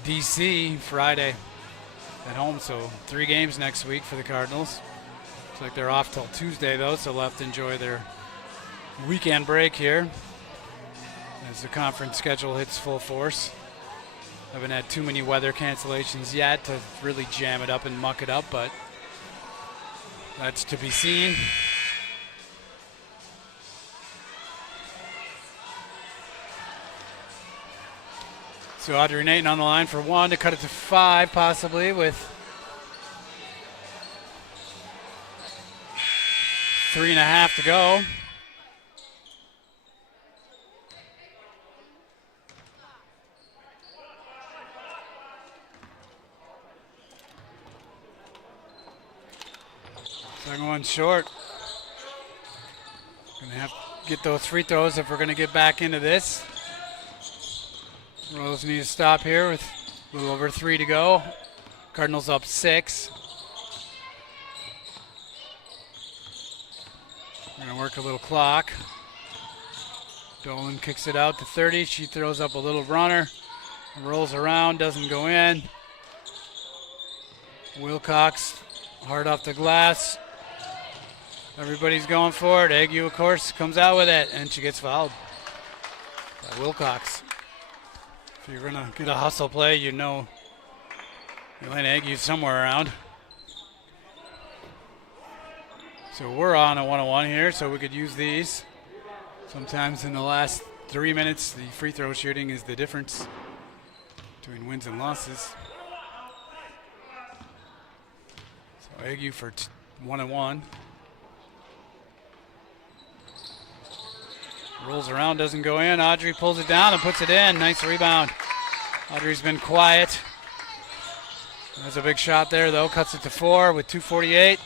DC Friday at home. So 3 games next week for the Cardinals. Looks like they're off till Tuesday though, so they'll have to enjoy their weekend break here as the conference schedule hits full force. Haven't had too many weather cancellations yet to really jam it up and muck it up, but that's to be seen. So Audrey Nathan on the line for 1 to cut it to 5 possibly with 3.5 to go. Second one short. Gonna have to get those free throws if we're gonna get back into this. Royals need to stop here with a little over 3 to go. Cardinals up 6. We're gonna work a little clock. Dolan kicks it out to 30. She throws up a little runner. Rolls around, doesn't go in. Wilcox, hard off the glass. Everybody's going for it. Eggu, of course, comes out with it, and she gets fouled by Wilcox. If you're going to get a hustle play, you know you'll land Eggu somewhere around. So we're on a 1-on-1 here, so we could use these. Sometimes in the last 3 minutes, the free throw shooting is the difference between wins and losses. So Ague for 1-1. Rolls around, doesn't go in. Audrey pulls it down and puts it in. Nice rebound. Audrey's been quiet. There's a big shot there, though. Cuts it to 4 with 2:48.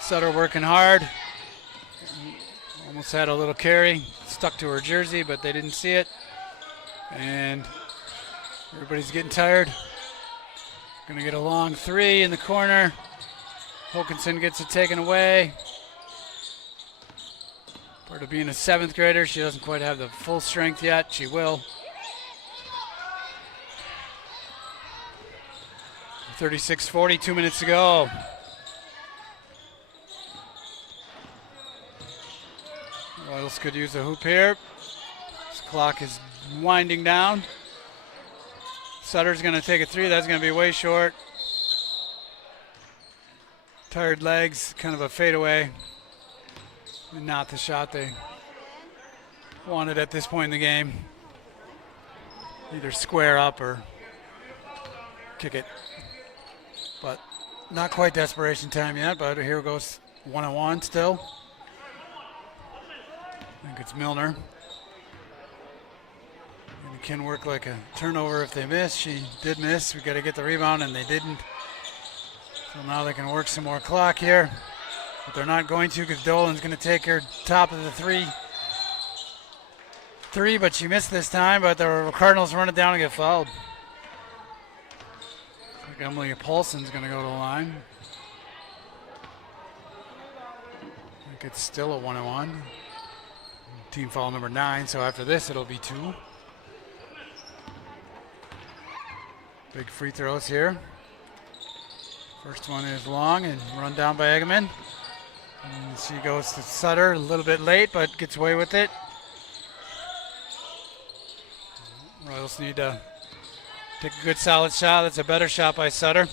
Sutter working hard. Almost had a little carry. Stuck to her jersey, but they didn't see it. And everybody's getting tired. Going to get a long 3 in the corner. Hokinson gets it taken away. Part of being a 7th grader, she doesn't quite have the full strength yet. She will. 36:40, 2 minutes to go. Royals could use a hoop here. This clock is winding down. Sutter's going to take a 3. That's going to be way short. Tired legs, kind of a fadeaway. Not the shot they wanted at this point in the game. Either square up or kick it. But not quite desperation time yet, but here goes 1-1 still. I think it's Milner. And it can work like a turnover if they miss. She did miss. We got to get the rebound, and they didn't. So now they can work some more clock here. But they're not going to because Dolan's going to take her top of the 3. But she missed this time, but the Cardinals run it down and get fouled. I think Emily Paulson's going to go to the line. I think it's still a 1-1. Team foul number 9, so after this it'll be 2. Big free throws here. First one is long and run down by Eggman. And she goes to Sutter a little bit late, but gets away with it. Royals need to take a good solid shot. That's a better shot by Sutter.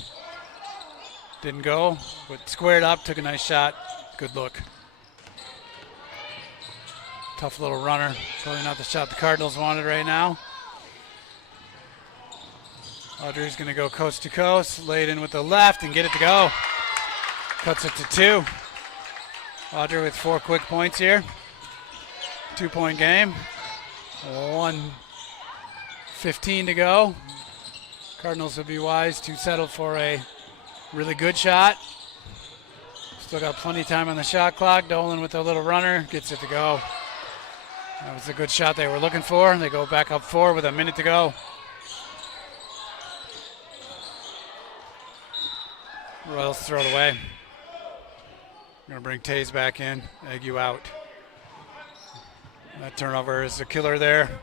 Didn't go, but squared up, took a nice shot. Good look. Tough little runner. Probably not the shot the Cardinals wanted right now. Audrey's going to go coast to coast, lay it in with the left and get it to go. Cuts it to 2. Audrey with 4 quick points here. 2-point game. 1:15 to go. Cardinals would be wise to settle for a really good shot. Still got plenty of time on the shot clock. Dolan with a little runner gets it to go. That was a good shot they were looking for. They go back up 4 with a minute to go. Royals throw it away. Gonna bring Taze back in, Ague out. That turnover is a killer there.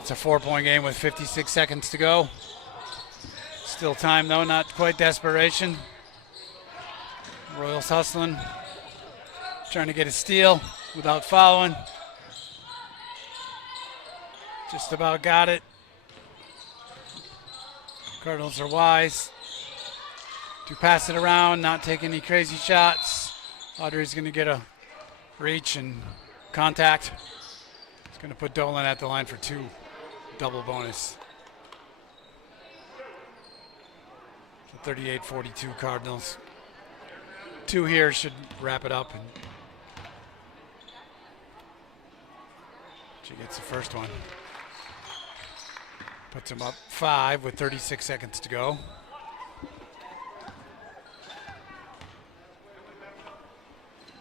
It's a 4-point game with 56 seconds to go. Still time though, not quite desperation. Royals hustling, trying to get a steal without fouling. Just about got it. Cardinals are wise to pass it around, not take any crazy shots. Audrey's going to get a reach and contact. It's going to put Dolan at the line for 2. Double bonus. So 38-42 Cardinals. 2 here should wrap it up. And she gets the first one. Puts them up 5 with 36 seconds to go.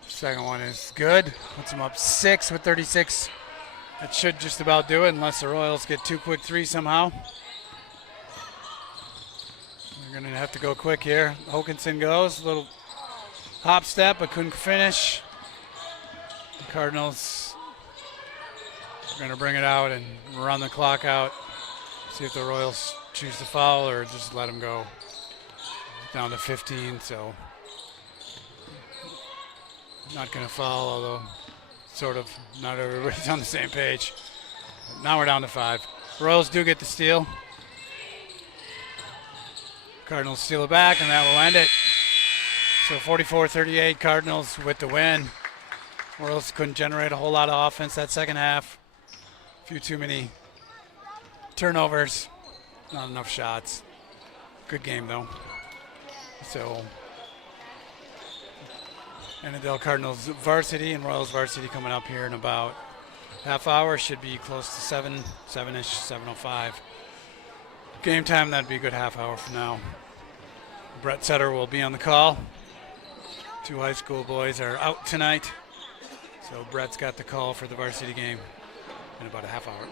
Second one is good. Puts them up 6 with 36. That should just about do it unless the Royals get 2 quick 3s somehow. They're going to have to go quick here. Hokinson goes. A little hop step, but couldn't finish. The Cardinals are going to bring it out and run the clock out. See if the Royals choose to foul or just let them go. Down to 15, so not going to foul, although sort of not everybody's on the same page. Now we're down to 5. Royals do get the steal. Cardinals steal it back, and that will end it. So 44-38, Cardinals with the win. Royals couldn't generate a whole lot of offense that second half. A few too many turnovers, not enough shots. Good game, though. So Annandale Cardinals Varsity and Royals Varsity coming up here in about half hour. Should be close to 7-ish, 7:05. Game time, that'd be a good half hour from now. Brett Setter will be on the call. 2 high school boys are out tonight, so Brett's got the call for the varsity game in about a half hour.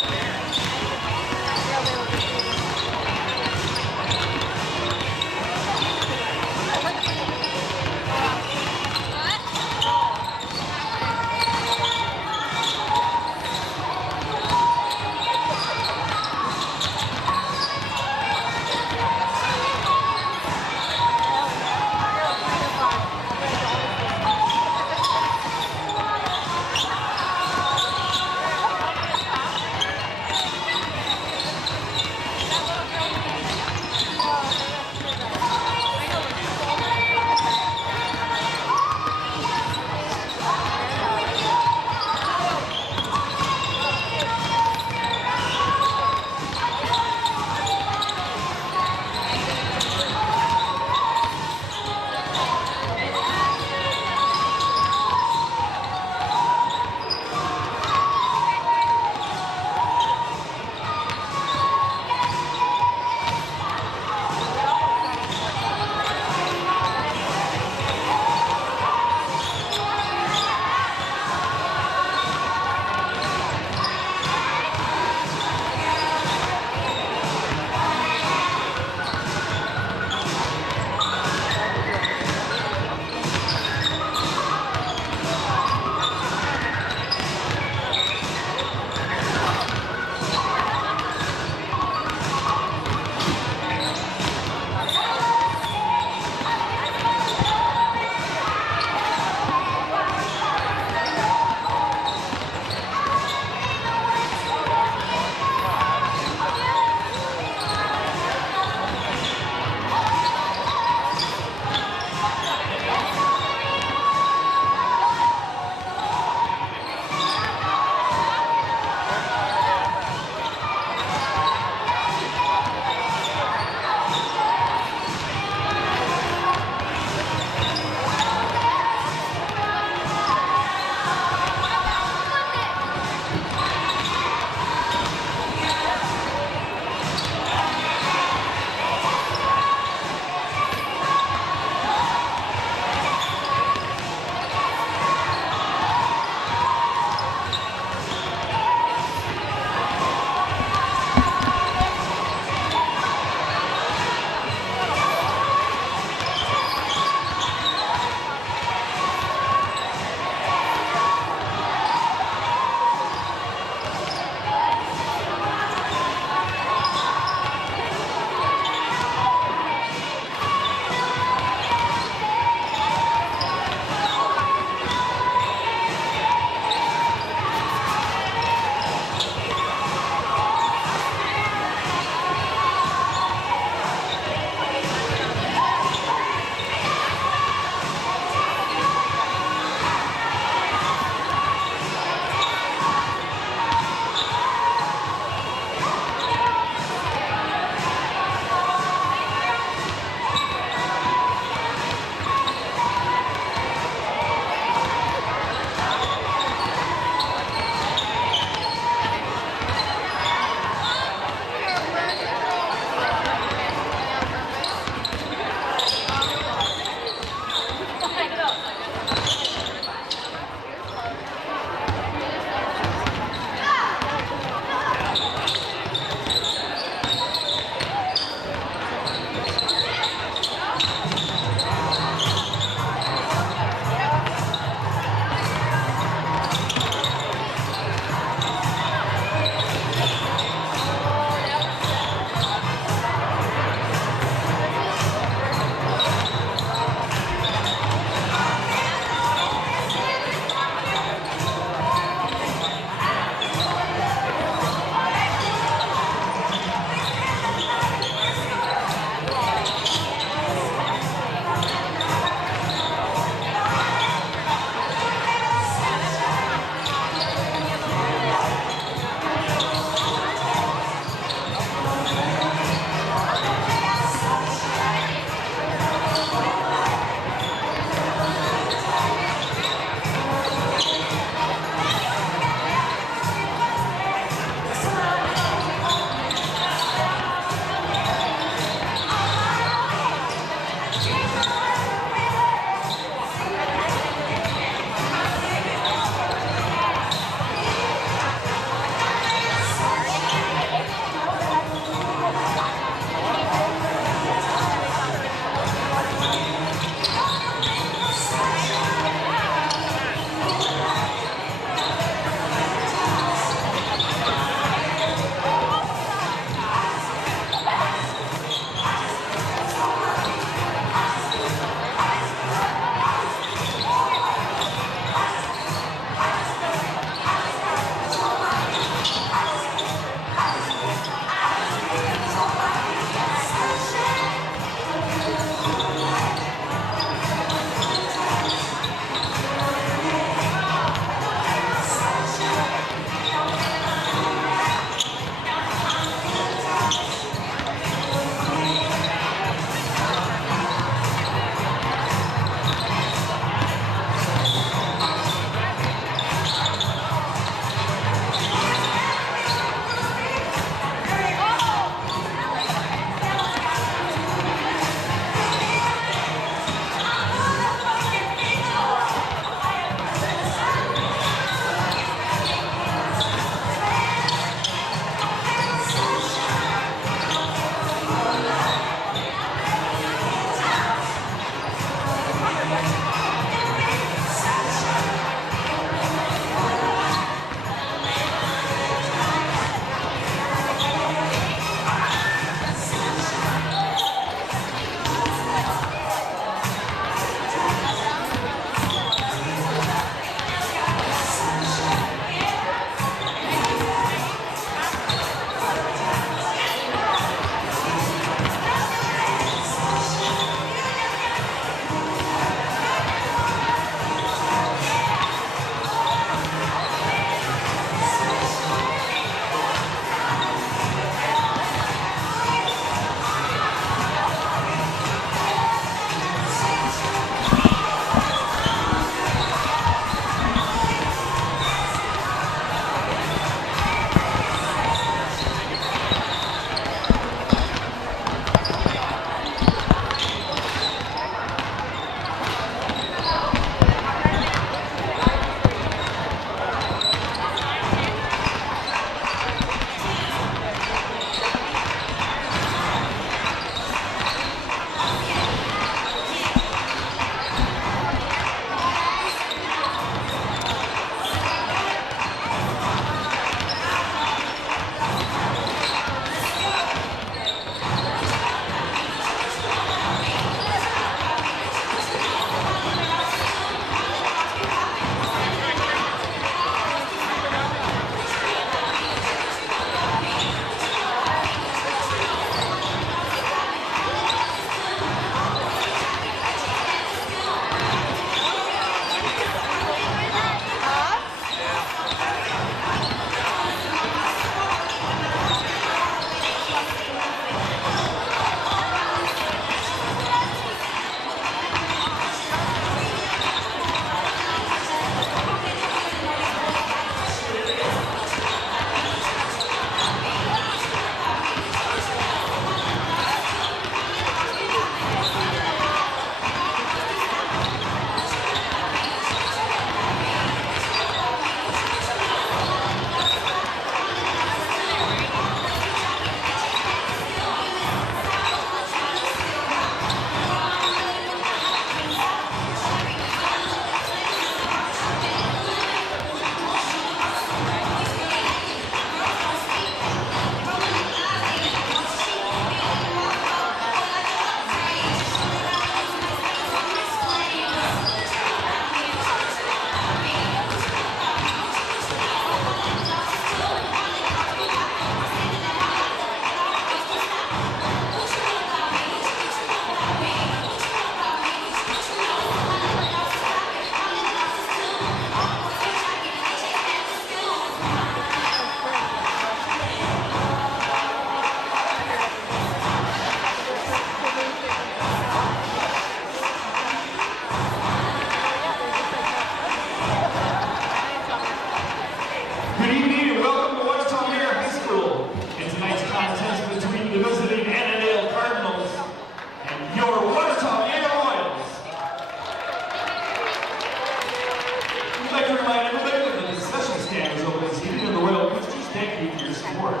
court.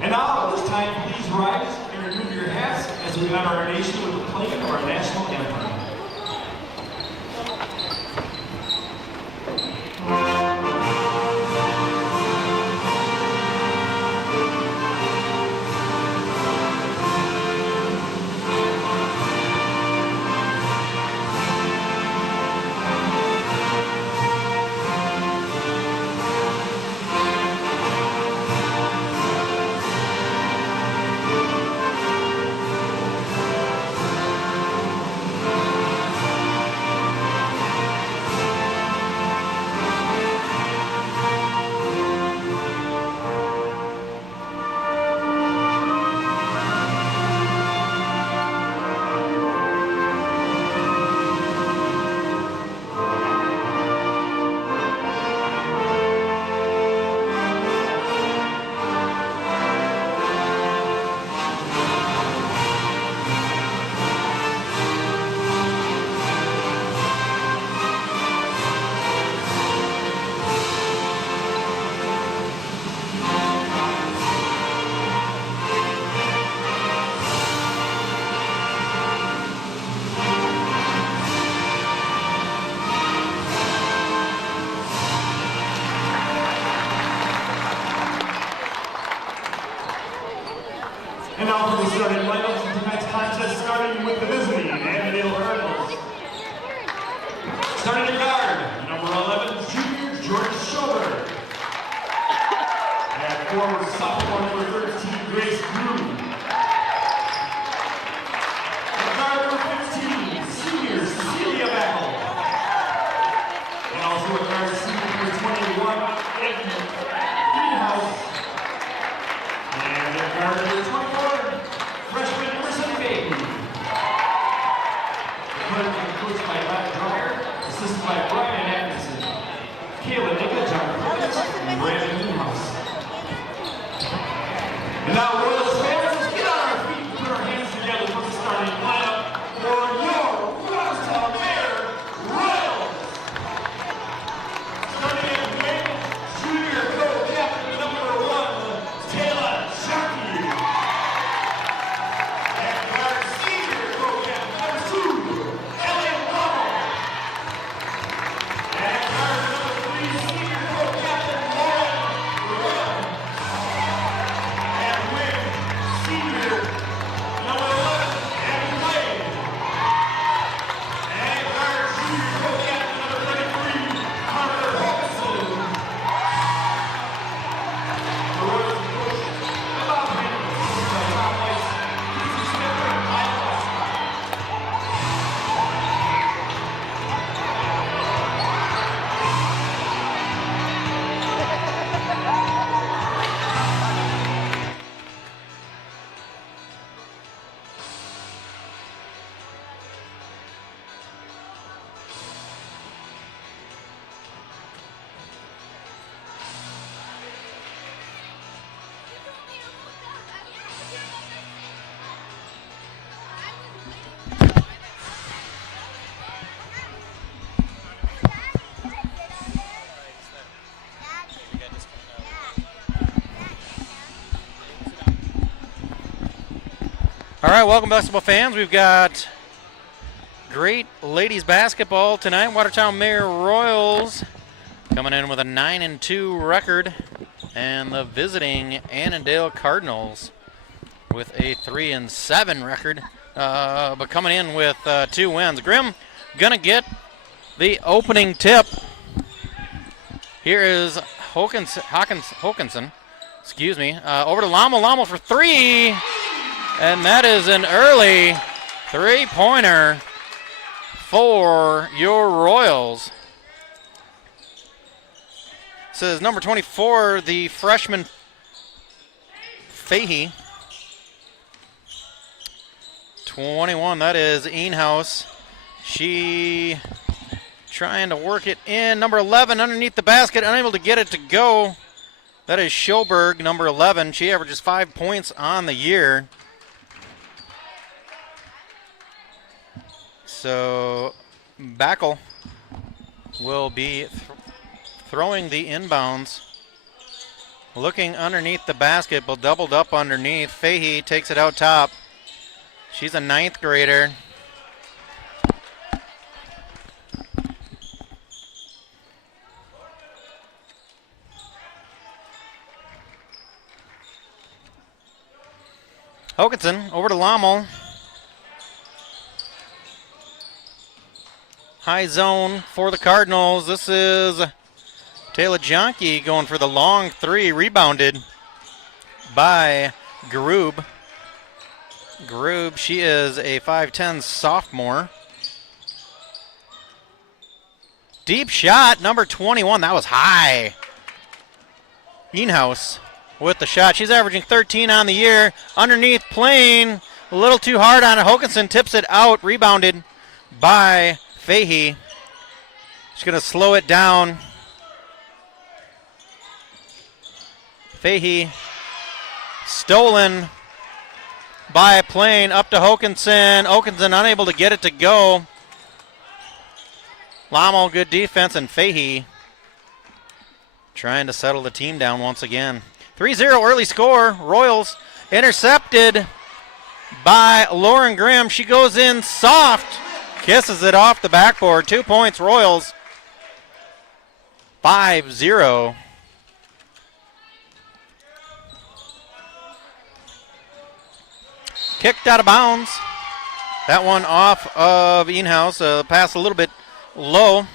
And now, at this time, please rise and remove your hats as we honor our nation with the playing of our national anthem. And now for the starting lineups in tonight's contest, starting with the visiting Annandale Cardinals. Starting at guard, number 11, junior George Schober. At forward, sophomore number 13, Grace Groom. At guard number 15, senior Cecilia Backel. And also at guard, senior number 21, Edmund Greenhouse. And at guard number 24, freshman Emerson Baby. The Cardinals are coached by Matt Dreyer, assisted by Brian Atkinson, Kayla Nicka, John Curtis, and Brandon Newhouse. And now, Royals fans, let's get on our feet and put our hands together for the starting lineup for your Watertown Mayor Royals. Starting at wing, junior co-captain number 1, Taylor Sharkey. At guard, senior co-captain number 2, Elliot Rummel. At guard number 3, senior co-captain Lauren Rudd. At wing, senior number 11, Abby Wade. At guard, junior co-captain number 33, Carter Hawkinson. The Royals coach, Bob Hayden, Tom Weiss, Casey Smith, and Mike Westcott. All right, welcome basketball fans. We've got great ladies basketball tonight. Watertown Mayor Royals coming in with a 9-2 record, and the visiting Annandale Cardinals with a 3-7 record, but coming in with 2 wins. Grimm gonna get the opening tip. Here is Hawkinson, excuse me, over to Lommel for 3. And that is an early 3-pointer for your Royals. Says number 24, the freshman Fahey. 21, that is Eenhouse. She trying to work it in. Number 11 underneath the basket, unable to get it to go. That is Schoberg, number 11. She averages 5 points on the year. So Backel will be throwing the inbounds. Looking underneath the basket, but doubled up underneath. Fahey takes it out top. She's a 9th grader. Hokanson over to Lommel. High zone for the Cardinals. This is Taylor Jonke going for the long 3, rebounded by Grube. Grube, she is a 5'10" sophomore. Deep shot, number 21. That was high. Eenhouse with the shot. She's averaging 13 on the year. Underneath, playing a little too hard on it. Hokanson tips it out, rebounded by Fahey. She's going to slow it down. Fahey stolen by Plain, up to Hokanson. Hokanson unable to get it to go. Lommel, good defense, and Fahey trying to settle the team down once again. 3-0 early score. Royals intercepted by Lauren Grimm. She goes in soft, kisses it off the backboard. 2 points, Royals. 5-0. Kicked out of bounds. That one off of Eenhouse. Pass a little bit low.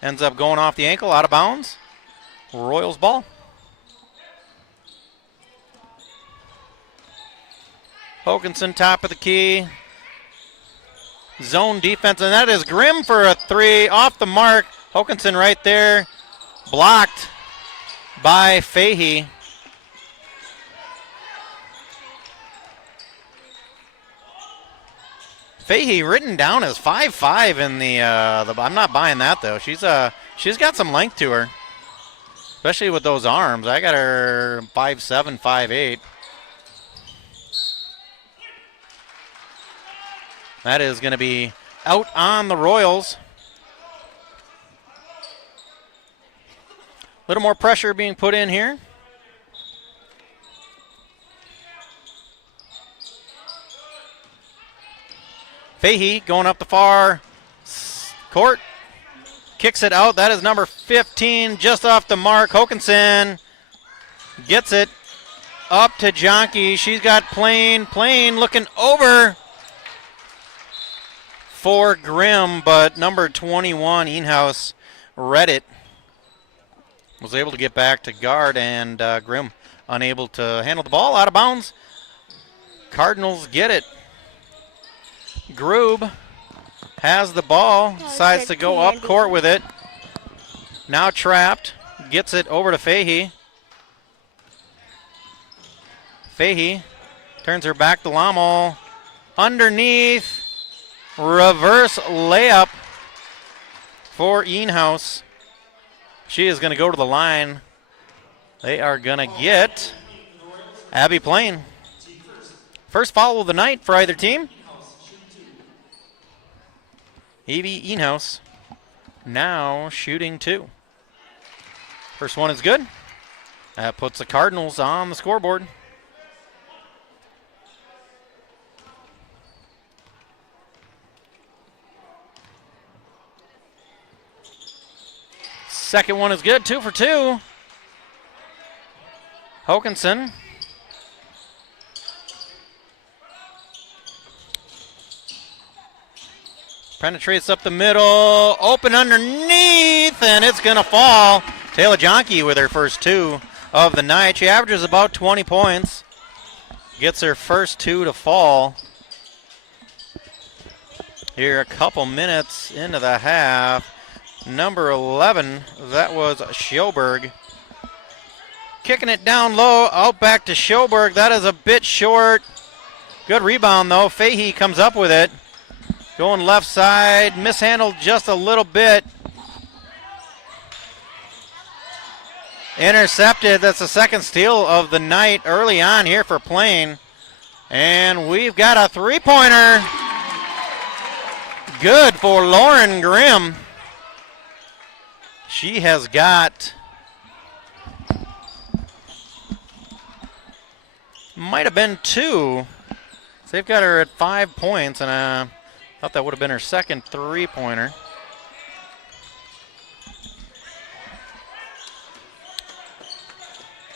Ends up going off the ankle, out of bounds. Royals ball. Hokanson top of the key. Zone defense, and that is Grimm for a 3. Off the mark. Hokanson right there. Blocked by Fahey. Fahey written down as 5'5" in the I'm not buying that though. She's got some length to her, especially with those arms. I got her 5'7", 5'8". That is going to be out on the Royals. A little more pressure being put in here. Fahey going up the far court. Kicks it out. That is number 15, just off the mark. Hokanson gets it up to Jonke. She's got Plain looking over for Grimm, but number 21, Eenhouse, read it. Was able to get back to guard, and Grimm unable to handle the ball. Out of bounds. Cardinals get it. Grube has the ball, decides to go up court with it. Now trapped, gets it over to Fahey. Fahey turns her back to Lommel. Underneath, reverse layup for Eenhouse. She is going to go to the line. They are going to get Abby Plain. First foul of the night for either team. Evie Eenhouse now shooting 2. First one is good. That puts the Cardinals on the scoreboard. Second one is good, 2 for 2. Hokanson. Penetrates up the middle, open underneath, and it's going to fall. Taylor Jonke with her first 2 of the night. She averages about 20 points. Gets her first 2 to fall. Here a couple minutes into the half. Number 11, that was Schoberg. Kicking it down low, out back to Schoberg. That is a bit short. Good rebound, though. Fahey comes up with it. Going left side, mishandled just a little bit. Intercepted. That's the second steal of the night early on here for Plain. And we've got a 3-pointer. Good for Lauren Grimm. She has got Might have been 2. So they've got her at 5 points, and I thought that would have been her second three-pointer.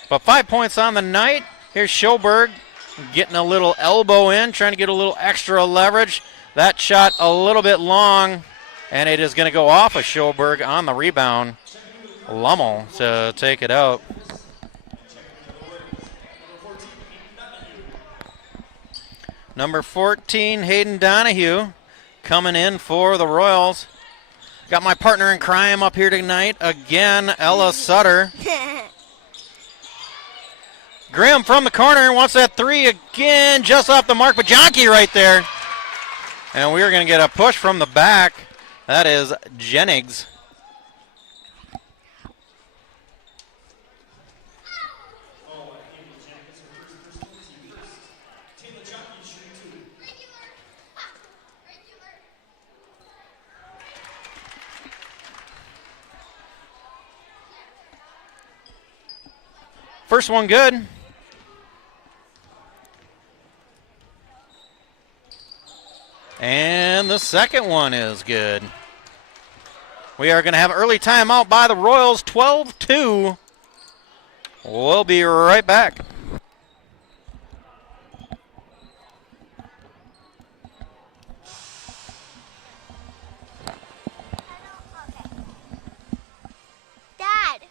But 5 points on the night. Here's Schoberg getting a little elbow in, trying to get a little extra leverage. That shot a little bit long, and it is going to go off of Schoberg on the rebound. Lummel to take it out. Number 14, Hayden Donahue, coming in for the Royals. Got my partner in crime up here tonight again, Ella Sutter. Grimm from the corner wants that 3 again, just off the mark, but Jonke right there. And we're going to get a push from the back. That is Jennings. First one good. And the second one is good. We are going to have early timeout by the Royals, 12-2. We'll be right back. Dad.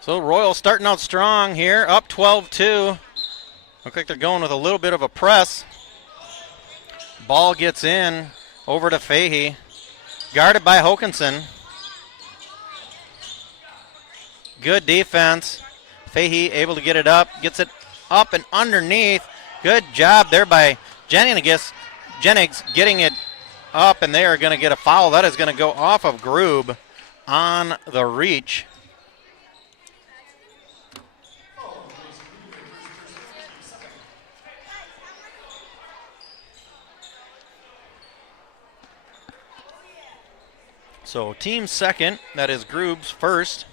So Royals starting out strong here, up 12-2. Look like they're going with a little bit of a press. Ball gets in, over to Fahey. Guarded by Hokanson. Good defense. Fahey able to get it up, gets it up and underneath. Good job there by Jennings getting it up, and they are going to get a foul. That is going to go off of Grube on the reach. So team second, that is Grube's first.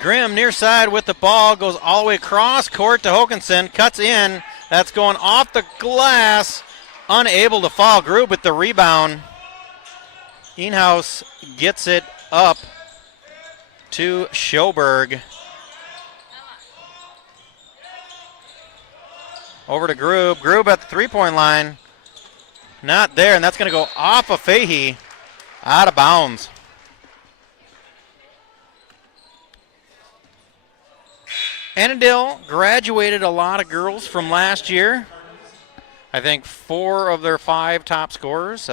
Grimm near side with the ball, goes all the way across court to Hokanson, cuts in, that's going off the glass, unable to fall. Grube with the rebound. Inhouse gets it up to Schoberg. Over to Grube. Grube at the three-point line. Not there, and that's going to go off of Fahey. Out of bounds. Annandale graduated a lot of girls from last year. I think 4 of their 5 top scorers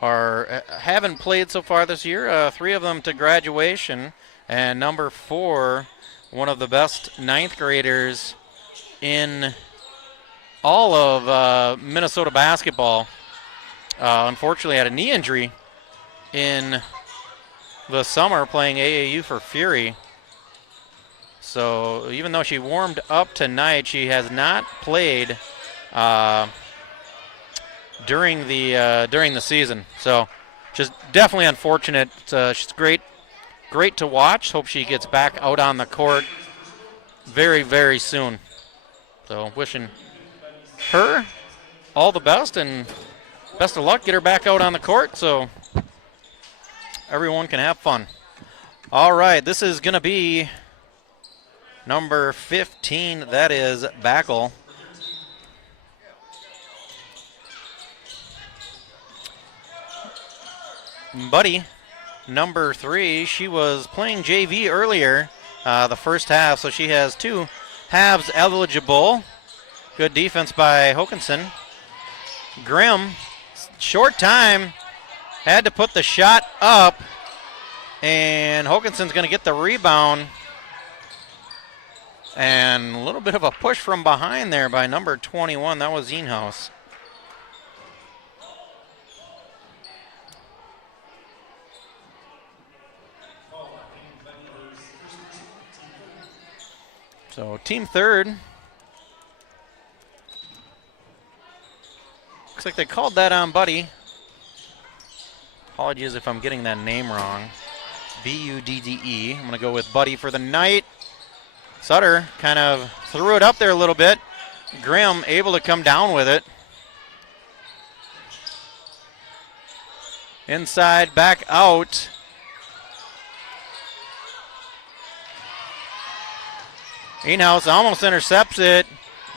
haven't played so far this year. 3 of them to graduation, and number 4, one of the best 9th graders in all of Minnesota basketball. Unfortunately had a knee injury in the summer playing AAU for Fury. So even though she warmed up tonight, she has not played during the season. So just definitely unfortunate. She's great to watch. Hope she gets back out on the court very, very soon. So wishing her all the best and best of luck. Get her back out on the court so everyone can have fun. All right, this is going to be number 15. That is Backel. Buddy, number 3, she was playing JV earlier the first half, so she has 2 halves eligible. Good defense by Hokanson. Grimm, short time, had to put the shot up, and Hokanson's going to get the rebound. And a little bit of a push from behind there by number 21. That was Inhouse. So team third. Looks like they called that on Buddy. Apologies if I'm getting that name wrong. Budde. I'm going to go with Buddy for the night. Sutter kind of threw it up there a little bit. Grimm able to come down with it. Inside, back out. Inhouse almost intercepts it.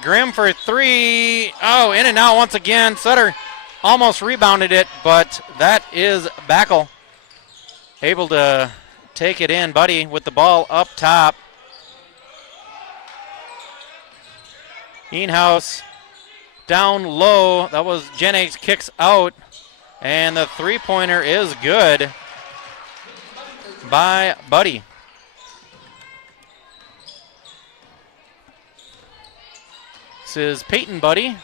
Grimm for three. Oh, in and out once again. Sutter almost rebounded it, but that is Backel able to take it in. Buddy with the ball up top. Inhouse down low. That was Jennings, kicks out. And the three-pointer is good by Buddy. This is Peyton Buddy.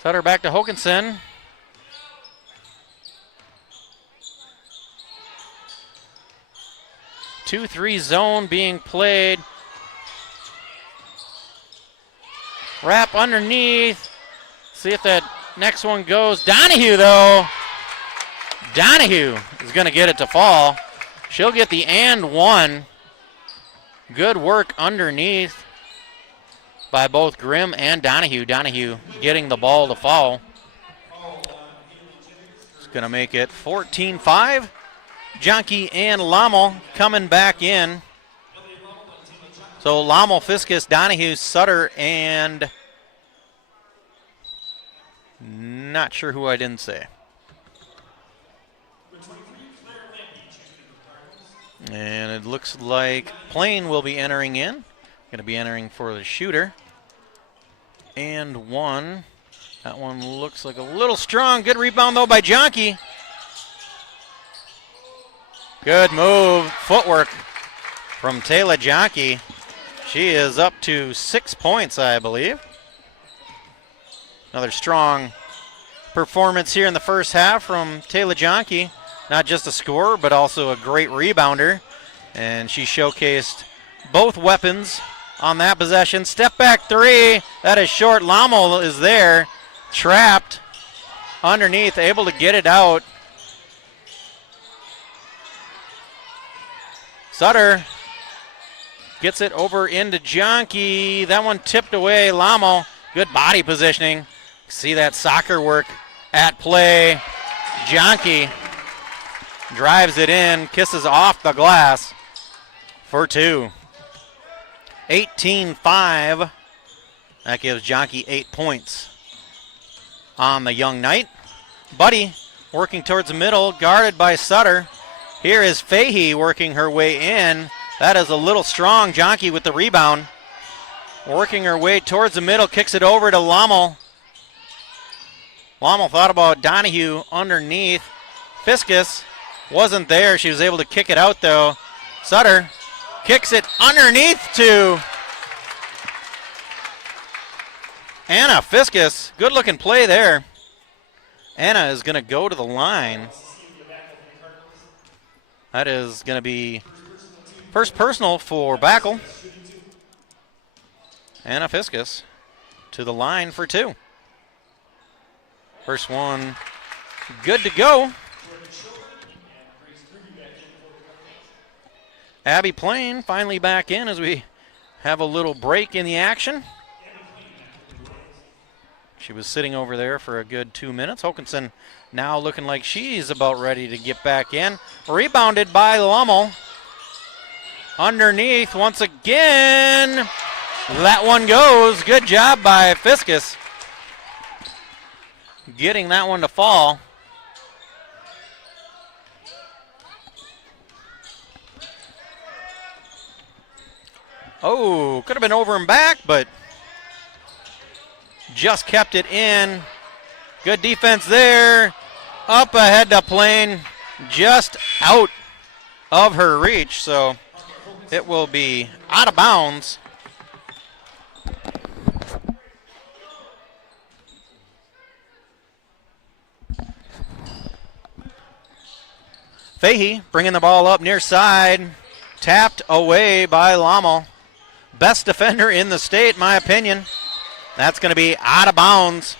Sutter back to Hokanson. 2-3 zone being played. Wrap underneath. See if that next one goes. Donahue, though. Donahue is going to get it to fall. She'll get the and one. Good work underneath by both Grimm and Donahue. Donahue getting the ball to fall. It's going to make it 14-5. Jonke and Lommel coming back in. So Lommel, Fiskus, Donahue, Sutter, and not sure who I didn't say. And it looks like Plain will be entering in. Going to be entering for the shooter. And one. That one looks like a little strong. Good rebound, though, by Jonke. Good move. Footwork from Taylor Jonke. She is up to 6 points, I believe. Another strong performance here in the first half from Taylor Jonke. Not just a scorer, but also a great rebounder. And she showcased both weapons on that possession. Step back three. That is short. Lommel is there. Trapped underneath, able to get it out. Sutter gets it over into Jonke. That one tipped away. Lommel, good body positioning. See that soccer work at play. Jonke drives it in, kisses off the glass for two. 18-5. That gives Jonke 8 points on the young night. Buddy working towards the middle, guarded by Sutter. Here is Fahey working her way in. That is a little strong. Jonke with the rebound. Working her way towards the middle, kicks it over to Lommel. Lommel thought about Donahue underneath. Fiskus wasn't there. She was able to kick it out, though. Sutter kicks it underneath to Anna Fiskus. Good-looking play there. Anna is going to go to the line. That is going to be first personal for Backel. Anna Fiskus to the line for two. First one good to go. Abby Plain finally back in as we have a little break in the action. She was sitting over there for a good 2 minutes. Hokanson now looking like she's about ready to get back in. Rebounded by Lommel. Underneath once again. That one goes. Good job by Fiskus getting that one to fall. Oh, could have been over and back, but just kept it in. Good defense there. Up ahead to Plain, just out of her reach, so it will be out of bounds. Fahey bringing the ball up near side. Tapped away by Lommel. Best defender in the state, in my opinion. That's going to be out of bounds.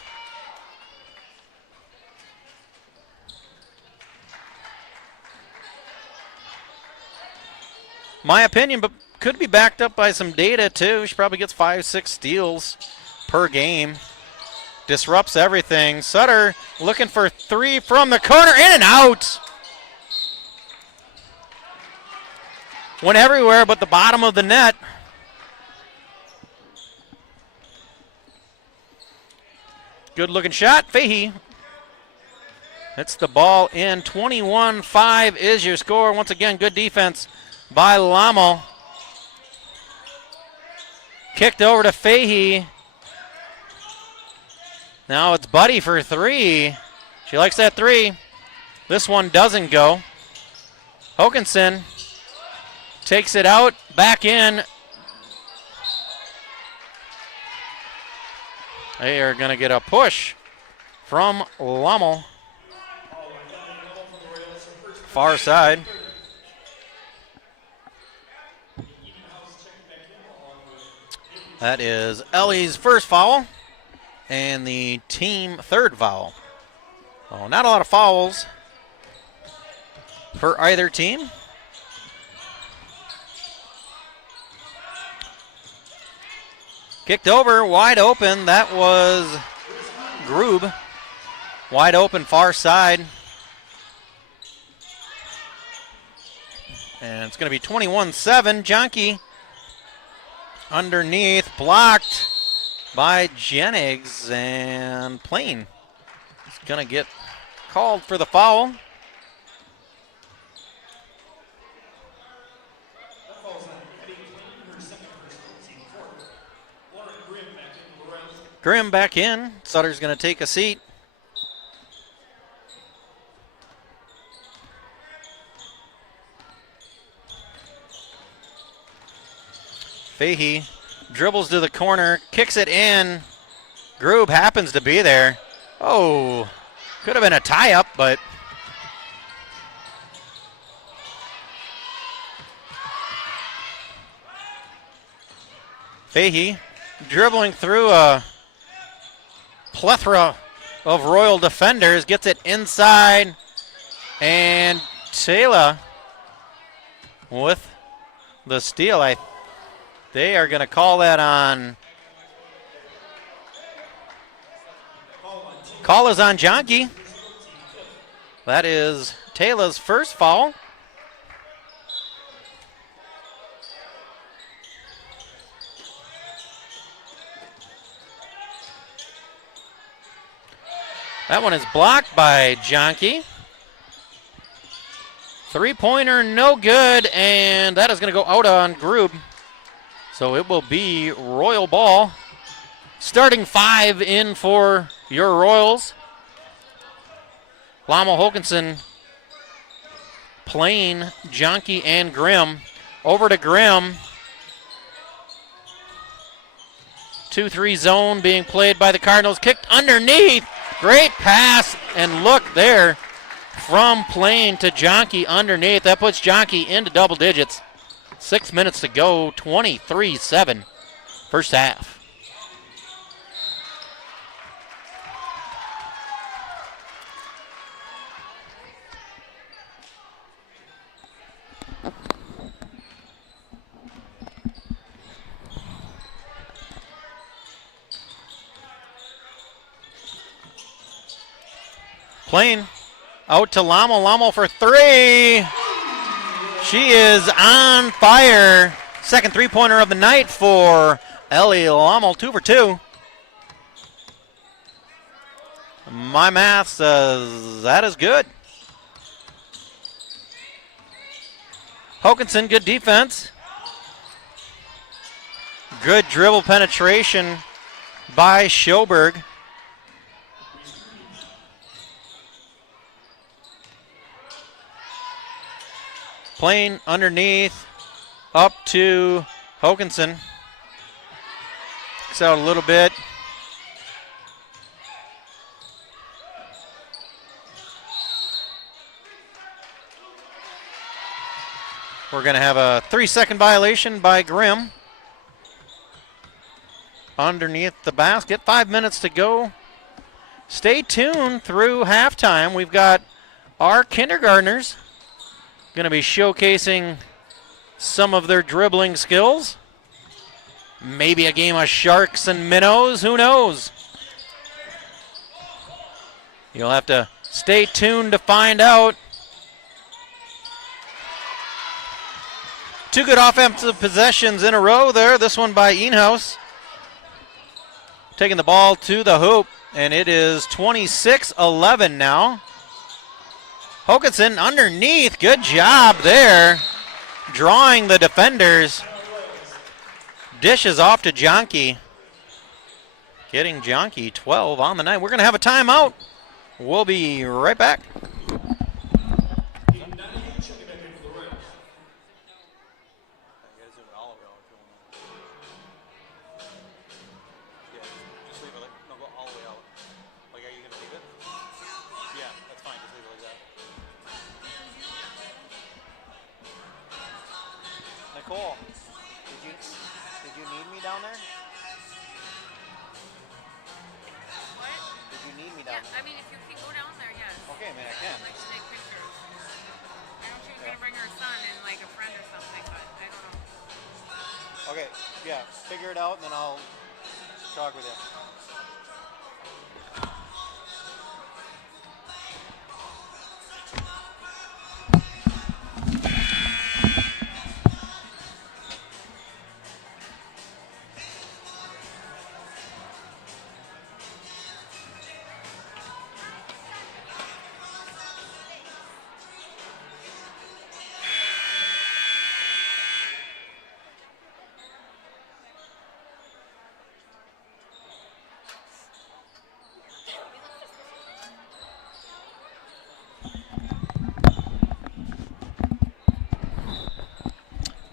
My opinion, but could be backed up by some data too. She probably gets 5-6 steals per game. Disrupts everything. Sutter looking for three from the corner, in and out. Went everywhere but the bottom of the net. Good looking shot. Fahey hits the ball in. 21-5 is your score. Once again, good defense by Lommel. Kicked over to Fahey. Now it's Buddy for three. She likes that three. This one doesn't go. Hokanson takes it out, back in. They are going to get a push from Lommel. Far side. That is Ellie's first foul and the team third foul. Oh, not a lot of fouls for either team. Kicked over, wide open. That was Grube. Wide open, far side. And it's going to be 21-7. Jonke underneath, blocked by Jennings, and Plain is going to get called for the foul. Grimm back in. Sutter's going to take a seat. Fahey dribbles to the corner, kicks it in. Grube happens to be there. Oh, could have been a tie-up, but Fahey dribbling through a plethora of Royal defenders, gets it inside, and Taylor with the steal. They are going to call that on. Call is on Jonke. That is Taylor's first foul. That one is blocked by Jonke. Three-pointer, no good, and that is going to go out on Grube. So it will be Royal ball. Starting five in for your Royals. Lommel, Hokanson, Plain, Jonke, and Grimm. Over to Grimm. 2-3 zone being played by the Cardinals. Kicked underneath. Great pass, and look there from Plain to Jonke underneath. That puts Jonke into double digits. 6 minutes to go, 23-7, first half. Plain out to Lommel. Lommel for three. She is on fire. Second three-pointer of the night for Ellie Lommel, 2 for 2. My math says that is good. Hokanson, good defense. Good dribble penetration by Schoberg. Playing underneath up to Hokanson. Kicks out a little bit. We're going to have a 3-second violation by Grimm. Underneath the basket. 5 minutes to go. Stay tuned through halftime. We've got our kindergartners going to be showcasing some of their dribbling skills. Maybe a game of sharks and minnows. Who knows? You'll have to stay tuned to find out. Two good offensive possessions in a row there. This one by Eenhouse. Taking the ball to the hoop, and it is 26-11 now. Hokanson underneath. Good job there. Drawing the defenders. Dishes off to Jonke. Getting Jonke 12 on the night. We're going to have a timeout. We'll be right back. Nicole, did you need me down there? What? Did you need me down Yeah, I mean, if you can go down there, yes. there? Okay, I mean, I can. Like to take pictures. I know she was gonna bring her son and like a friend or something, but I don't know. Okay, yeah, figure it out and then I'll talk with you.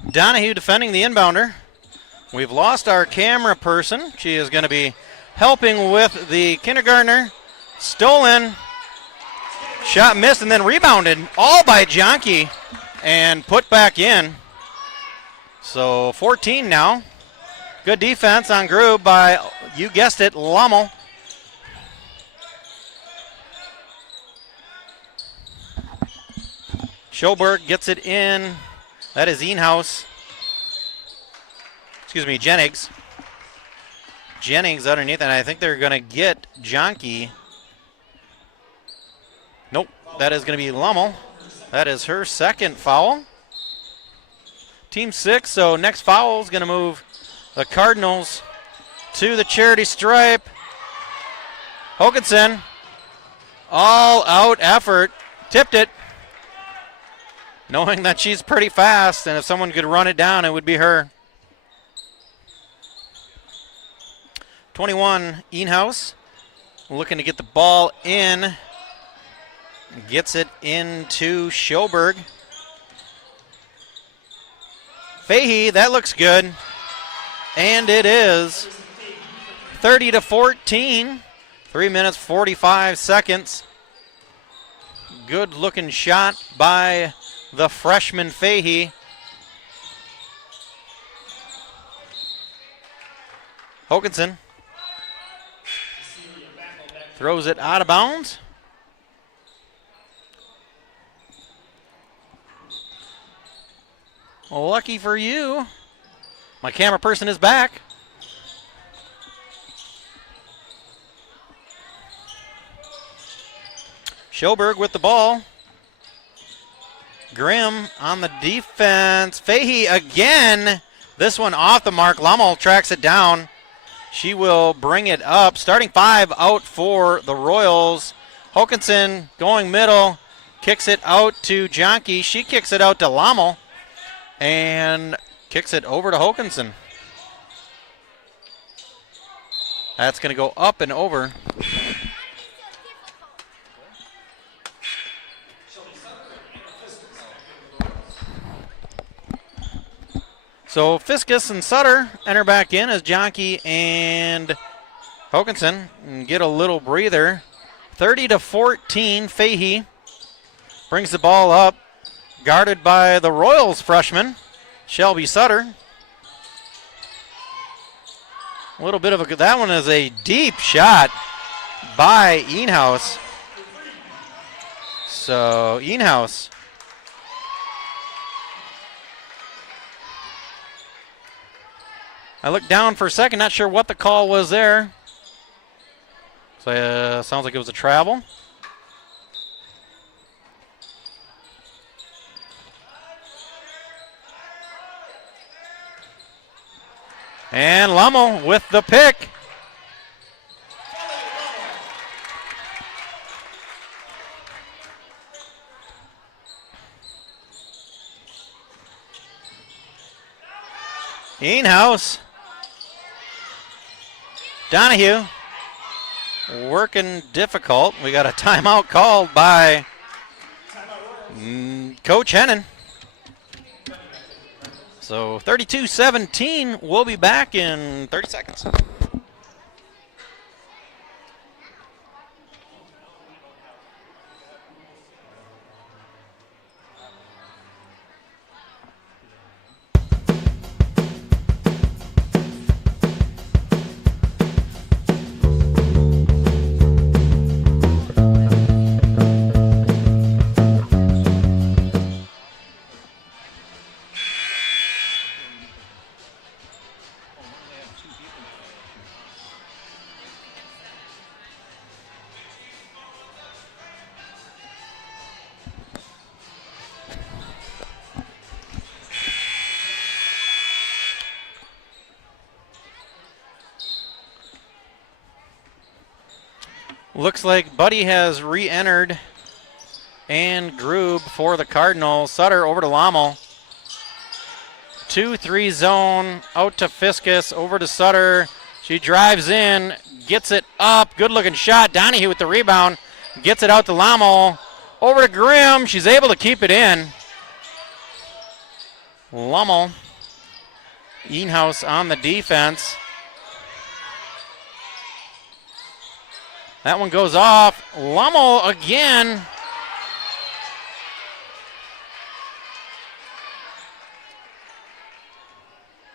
Donahue defending the inbounder. We've lost our camera person. She is going to be helping with the kindergartner. Stolen. Shot missed and then rebounded. All by Jonke and put back in. So 14 now. Good defense on Grube by, you guessed it, Lommel. Schoberg gets it in. That is Eenhouse. Excuse me, Jennings. Jennings underneath, and I think they're going to get Jonke. Nope, that is going to be Lommel. That is her second foul. Team 6, so next foul is going to move the Cardinals to the charity stripe. Hokanson, all out effort, tipped it. Knowing that she's pretty fast, and if someone could run it down, it would be her. 21, Eenhouse, looking to get the ball in. Gets it into Schoberg. Fahey, that looks good. And it is 30-14. 3 minutes, 45 seconds. Good looking shot by the freshman Fahey. Hokanson throws it out of bounds. Well, lucky for you, my camera person is back. Schoberg with the ball. Grimm on the defense. Fahey again. This one off the mark. Lommel tracks it down. She will bring it up. Starting 5 out for the Royals. Hokanson going middle. Kicks it out to Jonke. She kicks it out to Lommel. And kicks it over to Hokanson. That's going to go up and over. So Fiskus and Sutter enter back in as Jonkey and Hokanson and get a little breather. 30-14, Fahey brings the ball up, guarded by the Royals freshman, Shelby Sutter. A little bit of a, that one is a deep shot by Eenhouse. So Eenhouse. I looked down for a second, not sure what the call was there. So sounds like it was a travel. And Lummel with the pick. Eenhouse. Donahue working difficult. We got a timeout called by Coach Hennon. So 32-17, we'll be back in 30 seconds. Looks like Buddy has re-entered and Groob for the Cardinals. Sutter over to Lommel. 2-3 zone, out to Fiskus, over to Sutter. She drives in, gets it up. Good looking shot. Donahue with the rebound. Gets it out to Lommel. Over to Grimm. She's able to keep it in. Lommel. Eenhouse on the defense. That one goes off. Lommel again.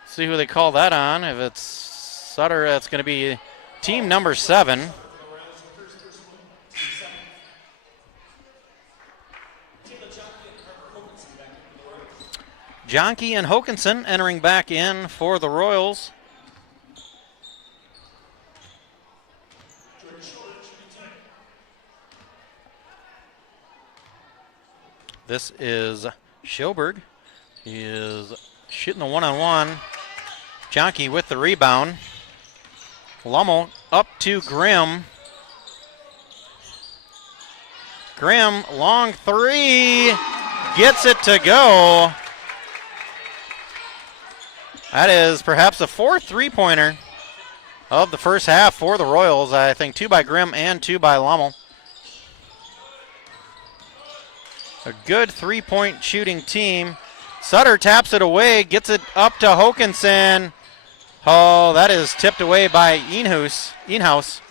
See who they call that on. If it's Sutter, that's going to be team number 7. Jonkey and Hokanson entering back in for the Royals. This is Schoberg. He is shooting the one-on-one. Jonkey with the rebound. Lummel up to Grimm. Grimm, long three. Gets it to go. That is perhaps the 4th three-pointer of the first half for the Royals. I think 2 by Grimm and 2 by Lummel. A good three-point shooting team. Sutter taps it away, gets it up to Hokanson. Oh, that is tipped away by Eenhouse.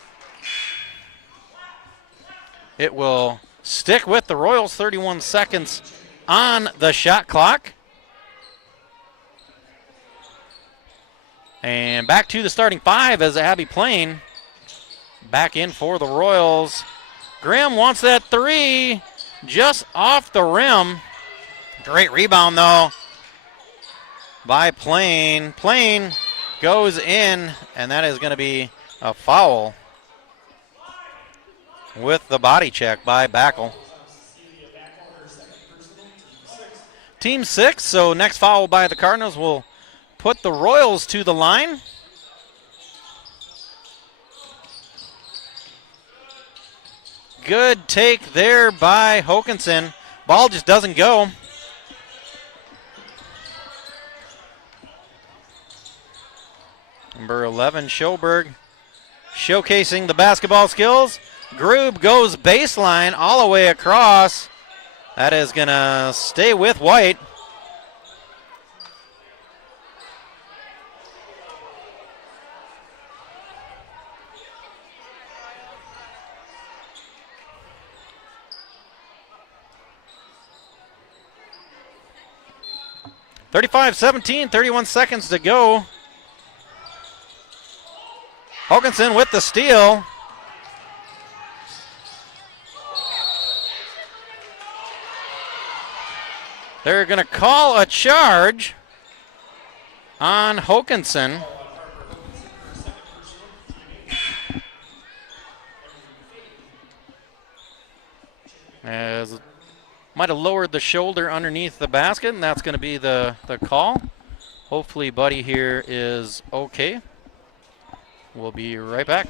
It will stick with the Royals. 31 seconds on the shot clock. And back to the starting 5 as Abby Plain back in for the Royals. Grimm wants that 3 just off the rim. Great rebound though by Plain. Plain goes in, and that is going to be a foul with the body check by Backel. Team 6, so next foul by the Cardinals will put the Royals to the line. Good take there by Hokanson. Ball just doesn't go. Number 11, Schoberg, showcasing the basketball skills. Groob goes baseline all the way across. That is going to stay with White. (35-17), 31 seconds to go. Hoganson with the steal. They're going to call a charge on Hoganson. As might have lowered the shoulder underneath the basket, and that's going to be the call. Hopefully Buddy here is okay. We'll be right back.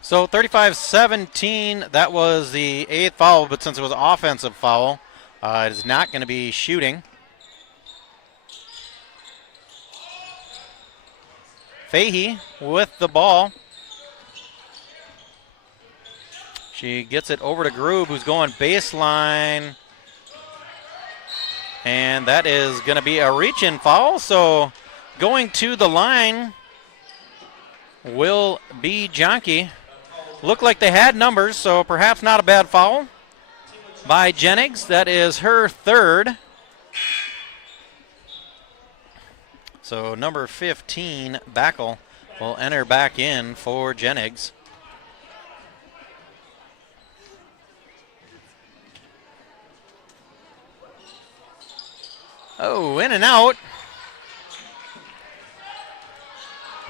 So 35-17, that was the 8th foul, but since it was an offensive foul, it is not going to be shooting. Fahey with the ball. She gets it over to Groob, who's going baseline. And that is going to be a reach-in foul, so going to the line will be Jonke. Looked like they had numbers, so perhaps not a bad foul by Jennings. That is her third. So number 15, Backel, will enter back in for Jennings. Oh, in and out.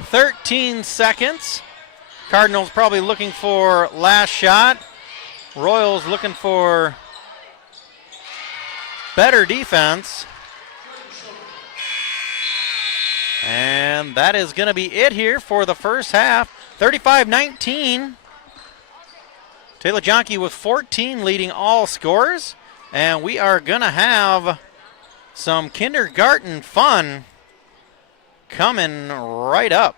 13 seconds. Cardinals probably looking for last shot. Royals looking for better defense. And that is going to be it here for the first half. 35-19. Taylor Jonke with 14 leading all scorers. And we are going to have some kindergarten fun coming right up.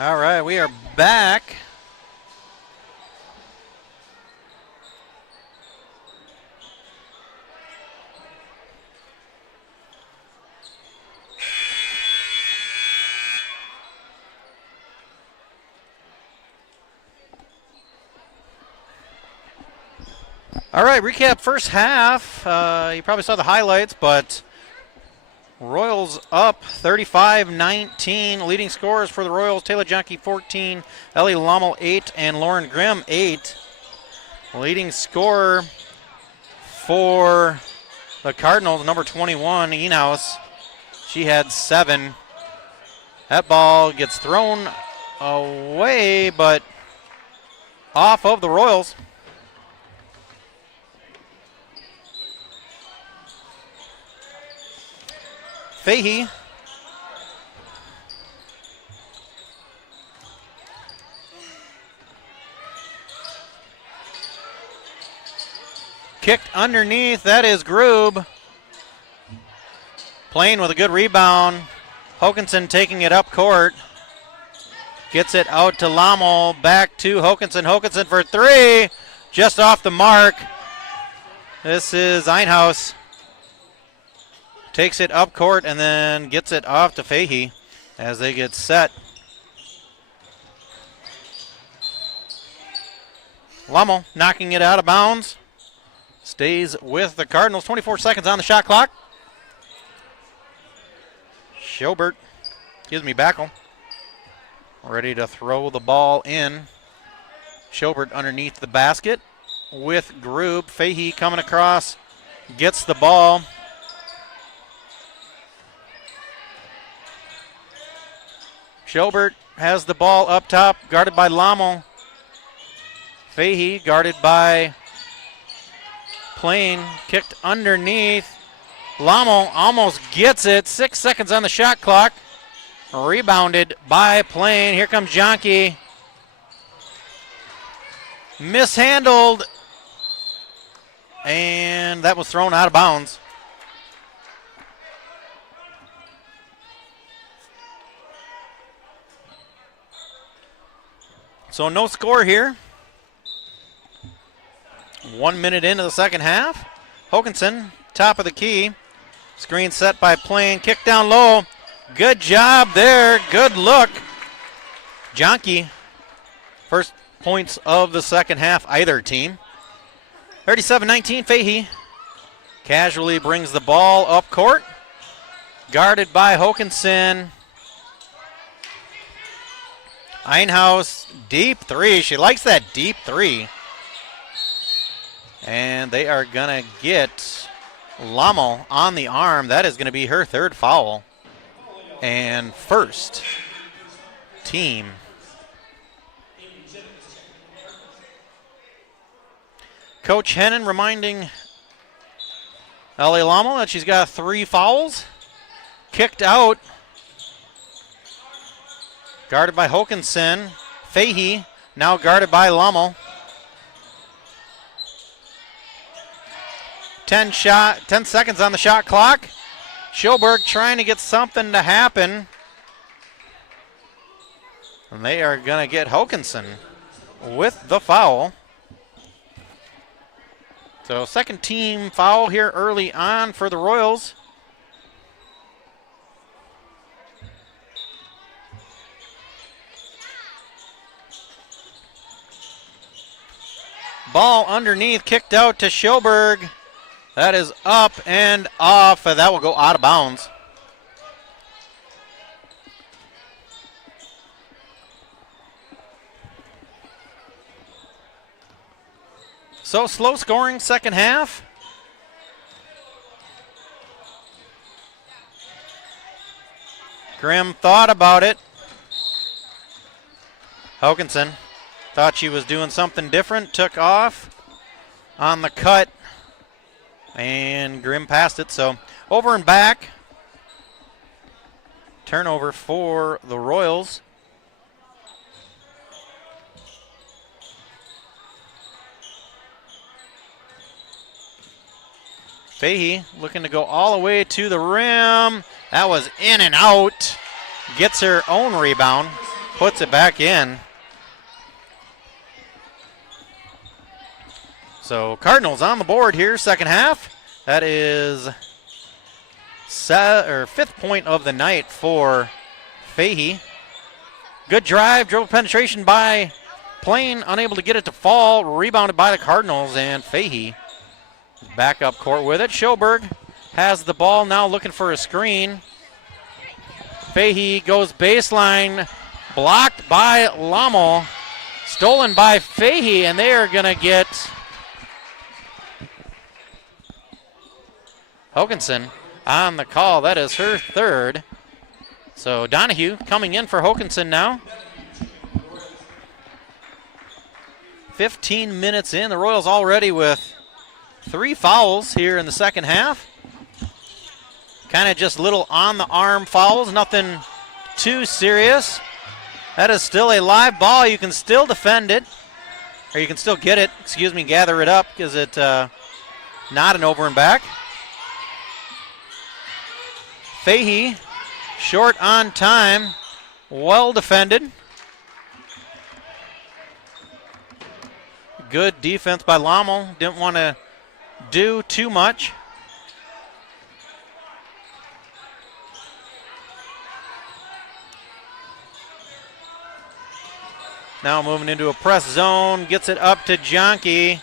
All right, we are back. All right, recap first half. You probably saw the highlights, but Royals up 35-19. Leading scorers for the Royals, Taylor Junkie 14, Ellie Lommel 8, and Lauren Grimm 8. Leading scorer for the Cardinals, number 21, Enaus. She had 7. That ball gets thrown away, but off of the Royals. Fahey kicked underneath. That is Groob. Playing with a good rebound. Hokanson taking it up court. Gets it out to Lommel. Back to Hokanson. Hokanson for 3. Just off the mark. This is Einhaus. Takes it up court and then gets it off to Fahey as they get set. Lommel knocking it out of bounds. Stays with the Cardinals. 24 seconds on the shot clock. Backel. Ready to throw the ball in. Schobert underneath the basket with Groob. Fahey coming across. Gets the ball. Schobert has the ball up top, guarded by Lommel. Fahey guarded by Plain, kicked underneath. Lommel almost gets it. 6 seconds on the shot clock. Rebounded by Plain. Here comes Jonke. Mishandled. And that was thrown out of bounds. So no score here. 1 minute into the second half. Hokanson, top of the key. Screen set by Plain. Kick down low. Good job there. Good look. Jonke, first points of the second half, either team. 37-19, Fahey casually brings the ball up court. Guarded by Hokanson. Einhaus, deep 3. She likes that deep 3. And they are going to get Lommel on the arm. That is going to be her 3rd foul. And first team. Coach Hennon reminding Ellie Lommel that she's got 3 fouls. Kicked out. Guarded by Hokanson. Fahey now guarded by Lommel. 10 seconds on the shot clock. Schobert trying to get something to happen. And they are going to get Hokanson with the foul. So second team foul here early on for the Royals. Ball underneath, kicked out to Schobert. That is up and off, and that will go out of bounds. So slow scoring second half. Grimm thought about it. Hokanson thought she was doing something different, took off on the cut. And Grimm passed it, so over and back. Turnover for the Royals. Fahey looking to go all the way to the rim. That was in and out. Gets her own rebound. puts it back in. So Cardinals on the board here, second half. That is fifth point of the night for Fahey. Good drive, dribble penetration by Plain, unable to get it to fall. Rebounded by the Cardinals, and Fahey back up court with it. Schoberg has the ball now, looking for a screen. Fahey goes baseline, blocked by Lommel. Stolen by Fahey, and they are going to get Hokanson on the call. That is her third. So Donahue coming in for Hokanson now. 15 minutes in. The Royals already with 3 fouls here in the second half. Kind of just little on-the-arm fouls, nothing too serious. That is still a live ball. You can still defend it, or you can still get it, gather it up, because it's not an over and back. Fahey, short on time, well defended. Good defense by Lommel. Didn't want to do too much. Now moving into a press zone, gets it up to Jonke.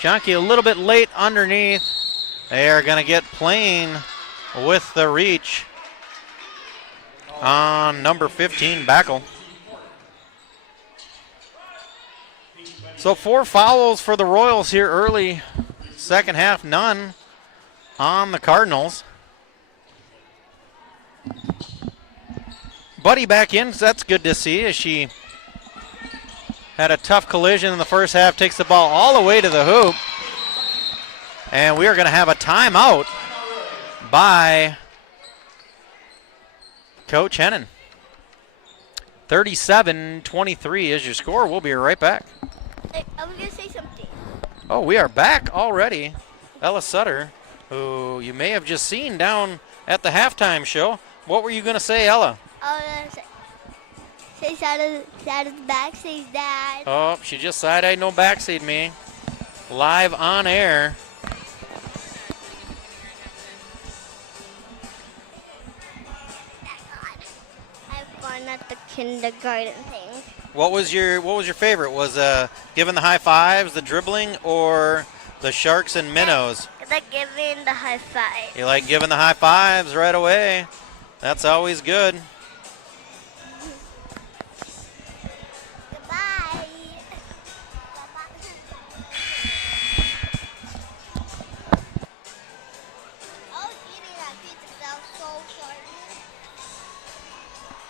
Jonke a little bit late underneath. They are going to get Plain with the reach on number 15, Backel. So 4 fouls for the Royals here early. Second half, none on the Cardinals. Buddy back in, so that's good to see, as she had a tough collision in the first half, takes the ball all the way to the hoop. And we are going to have a timeout by Coach Hennon. 37-23 is your score. We'll be right back. I was going to say something. Oh, we are back already. Ella Sutter, who you may have just seen down at the halftime show. What were you going to say, Ella? Say side of the back, says Dad. Oh, she just side-eyed no backseat me. Live on air. I have fun at the kindergarten thing. What was your favorite? Was giving the high fives, the dribbling, or the Sharks and Minnows? I like giving the high five. You like giving the high fives right away. That's always good. Goodbye. I was eating that pizza because I was so starving.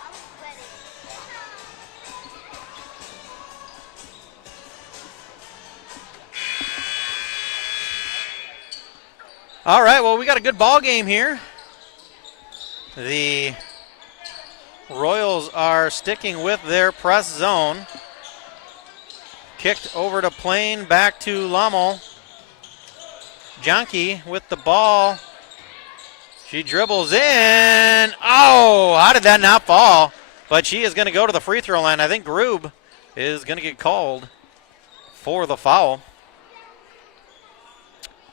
I was ready. All right, well, we got a good ball game here. The Royals are sticking with their press zone. Kicked over to Plain, back to Lommel. Jonke with the ball. She dribbles in. Oh, how did that not fall? But she is going to go to the free throw line. I think Grube is going to get called for the foul.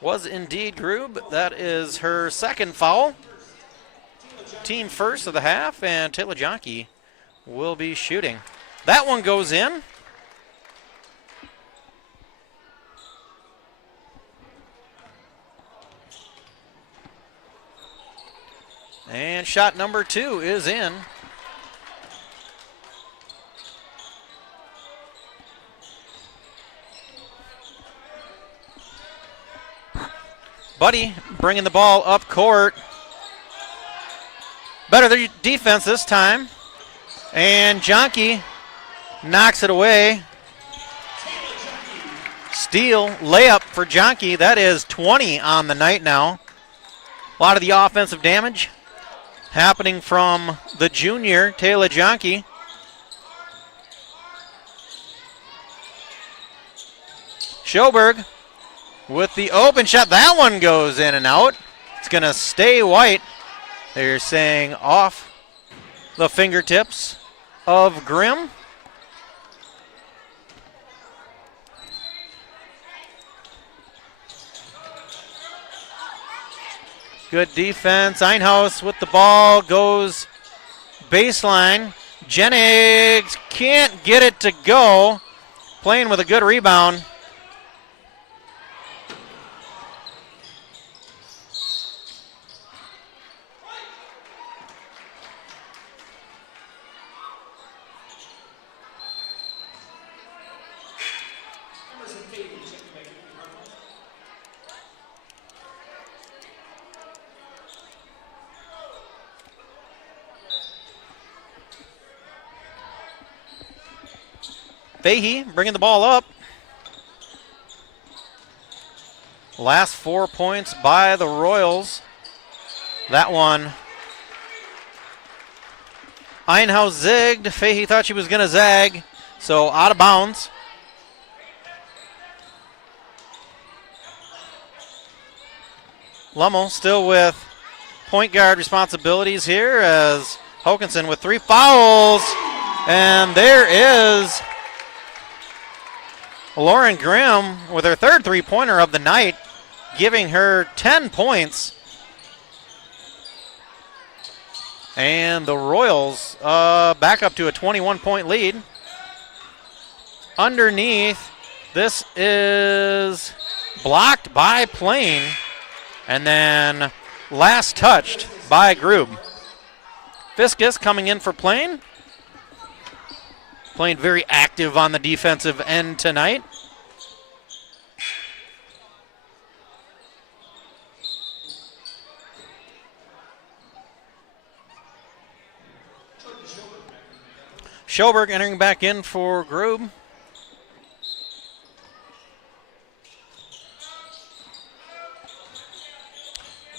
Was indeed Grube. That is her second foul. Team first of the half, and Taylor Jonke will be shooting. That one goes in. And shot number 2 is in. Buddy bringing the ball up court. Better their defense this time. And Jonke knocks it away. Steal, layup for Jonke. That is 20 on the night now. A lot of the offensive damage happening from the junior, Taylor Jonke. Schoberg with the open shot. That one goes in and out. It's going to stay white. They're saying off the fingertips of Grimm. Good defense. Einhaus with the ball goes baseline. Jennings can't get it to go. Playing with a good rebound. Fahey bringing the ball up. Last 4 points by the Royals. That one. Einhaus zigged. Fahey thought she was going to zag, so out of bounds. Lummel still with point guard responsibilities here as Hokinson with 3 fouls. And there is Lauren Grimm with her third three-pointer of the night, giving her 10 points. And the Royals back up to a 21-point lead. Underneath, this is blocked by Plain, and then last touched by Grube. Fiskus coming in for Plain. Plain very active on the defensive end tonight. Schoberg entering back in for Grube.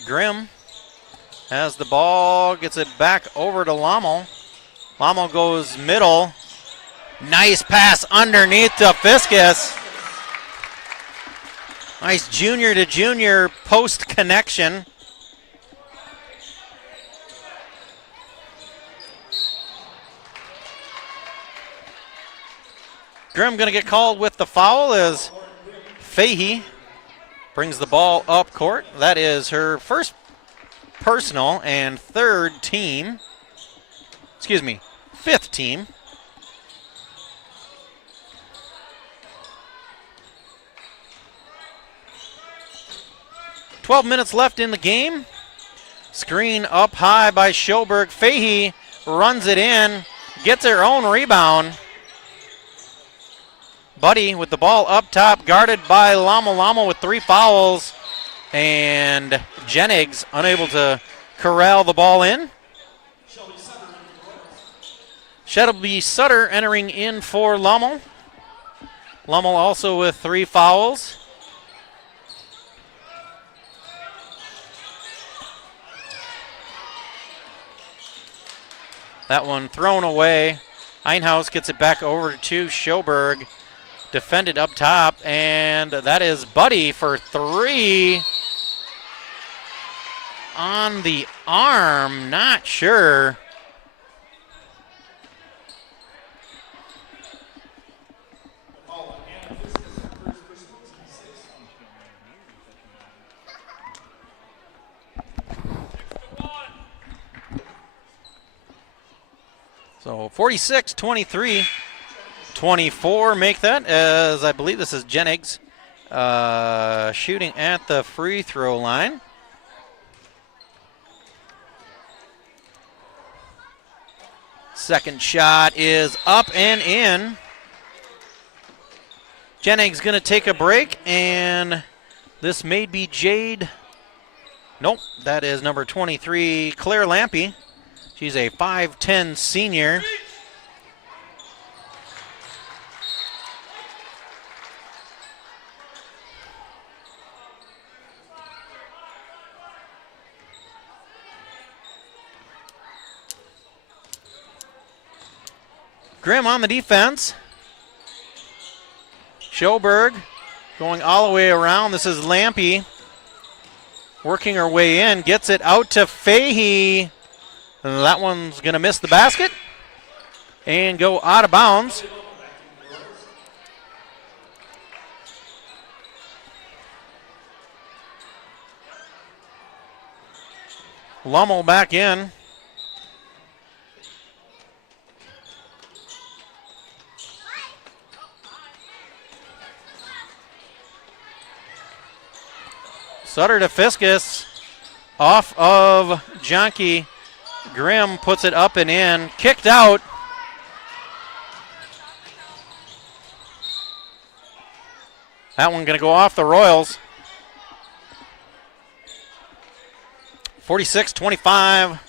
Grimm has the ball, gets it back over to Lommel. Lommel goes middle. Nice pass underneath to Fiskus. Nice junior to junior post connection. Grimm going to get called with the foul as Fahey brings the ball up court. That is her first personal and fifth team. 12 minutes left in the game. Screen up high by Schoberg. Fahey runs it in, gets her own rebound. Buddy with the ball up top, guarded by Lommel with 3 fouls. And Jennings unable to corral the ball in. Shelby Sutter entering in for Lommel. Lommel also with 3 fouls. That one thrown away. Einhaus gets it back over to Schoberg. Defended up top, and that is Buddy for 3. On the arm, not sure. So 46-23, 24 make that, as I believe this is Jennings shooting at the free throw line. Second shot is up and in. Jennings going to take a break, and this may be Jade. Nope, that is number 23, Claire Lampy. She's a 5'10 senior. Grimm on the defense. Schoberg going all the way around. This is Lampy working her way in. Gets it out to Fahey. That one's going to miss the basket. and go out of bounds. Lummel back in. Sutter to Fiskus. Off of Jonke. Grimm puts it up and in. Kicked out. That one going to go off the Royals. 46-25.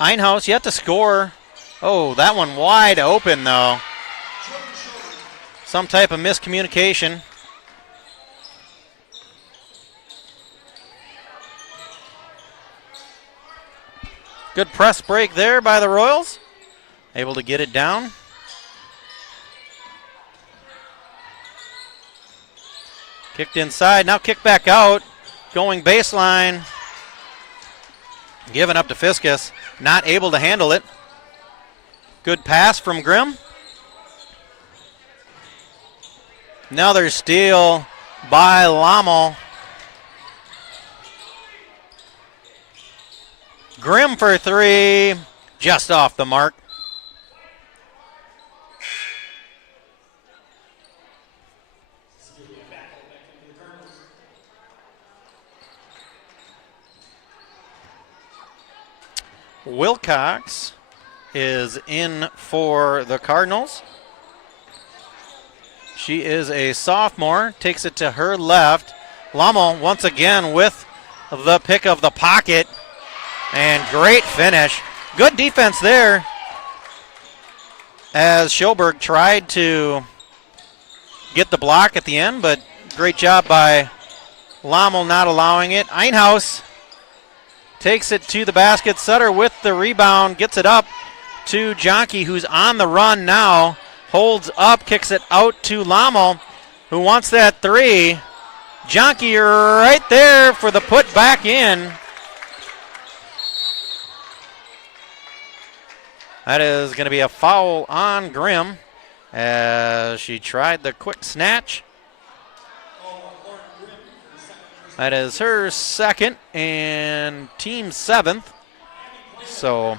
Einhaus yet to score. Oh, that one wide open though. Some type of miscommunication. Good press break there by the Royals. Able to get it down. Kicked inside, now kick back out. Going baseline. Given up to Fiskus. Not able to handle it. Good pass from Grimm. Another steal by Lommel. Grimm for three. Just off the mark. Wilcox is in for the Cardinals. She is a sophomore, takes it to her left. Lommel once again with the pick of the pocket, and great finish. Good defense there as Schoberg tried to get the block at the end, but great job by Lommel not allowing it. Einhaus takes it to the basket. Sutter with the rebound, gets it up to Jonke, who's on the run now. Holds up, kicks it out to Lommel, who wants that three. Jonke right there for the put back in. That is going to be a foul on Grimm as she tried the quick snatch. That is her second and team seventh. So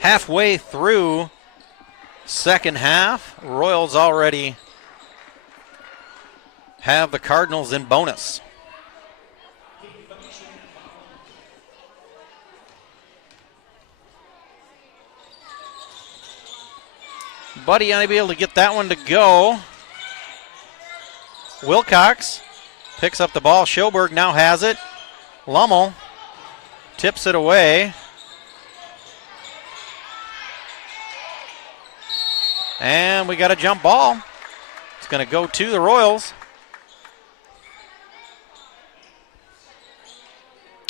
halfway through second half, Royals already have the Cardinals in bonus. Buddy unable to get that one to go. Wilcox picks up the ball. Schoberg now has it. Lommel tips it away. And we got a jump ball. It's going to go to the Royals.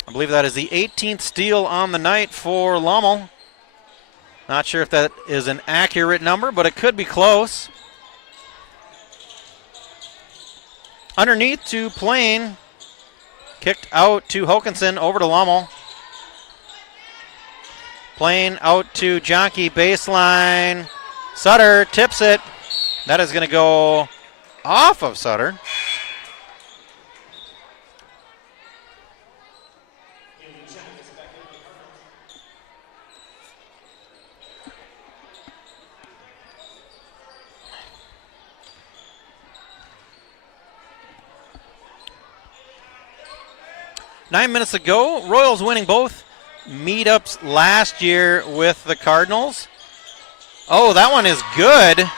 I believe that is the 18th steal on the night for Lommel. Not sure if that is an accurate number, but it could be close. Underneath to Plain. Kicked out to Hokanson, over to Lommel. Plain out to Jonke, baseline. Sutter tips it. That is going to go off of Sutter. Nine minutes ago, Royals winning both meetups last year with the Cardinals. Oh, that one is good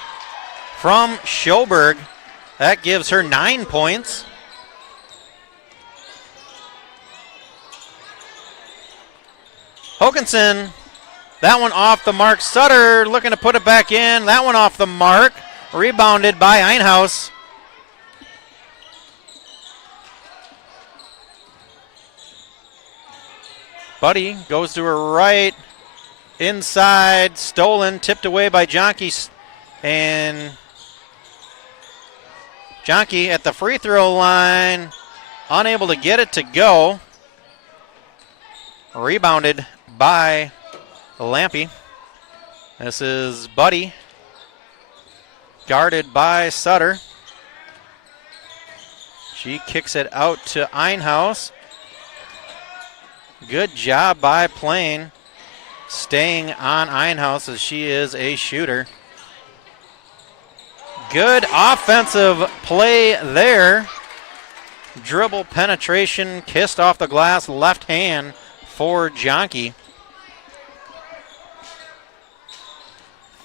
from Schoberg. That gives her 9 points. Hokanson, that one off the mark. Sutter looking to put it back in. That one off the mark. Rebounded by Einhaus. Buddy goes to her right. Inside, stolen, tipped away by Jonke. And Jonke at the free throw line, unable to get it to go. Rebounded by Lampy. This is Buddy. Guarded by Sutter. She kicks it out to Einhaus. Good job by Plain staying on Einhaus as she is a shooter. Good offensive play there. Dribble penetration, kissed off the glass, left hand for Jonke.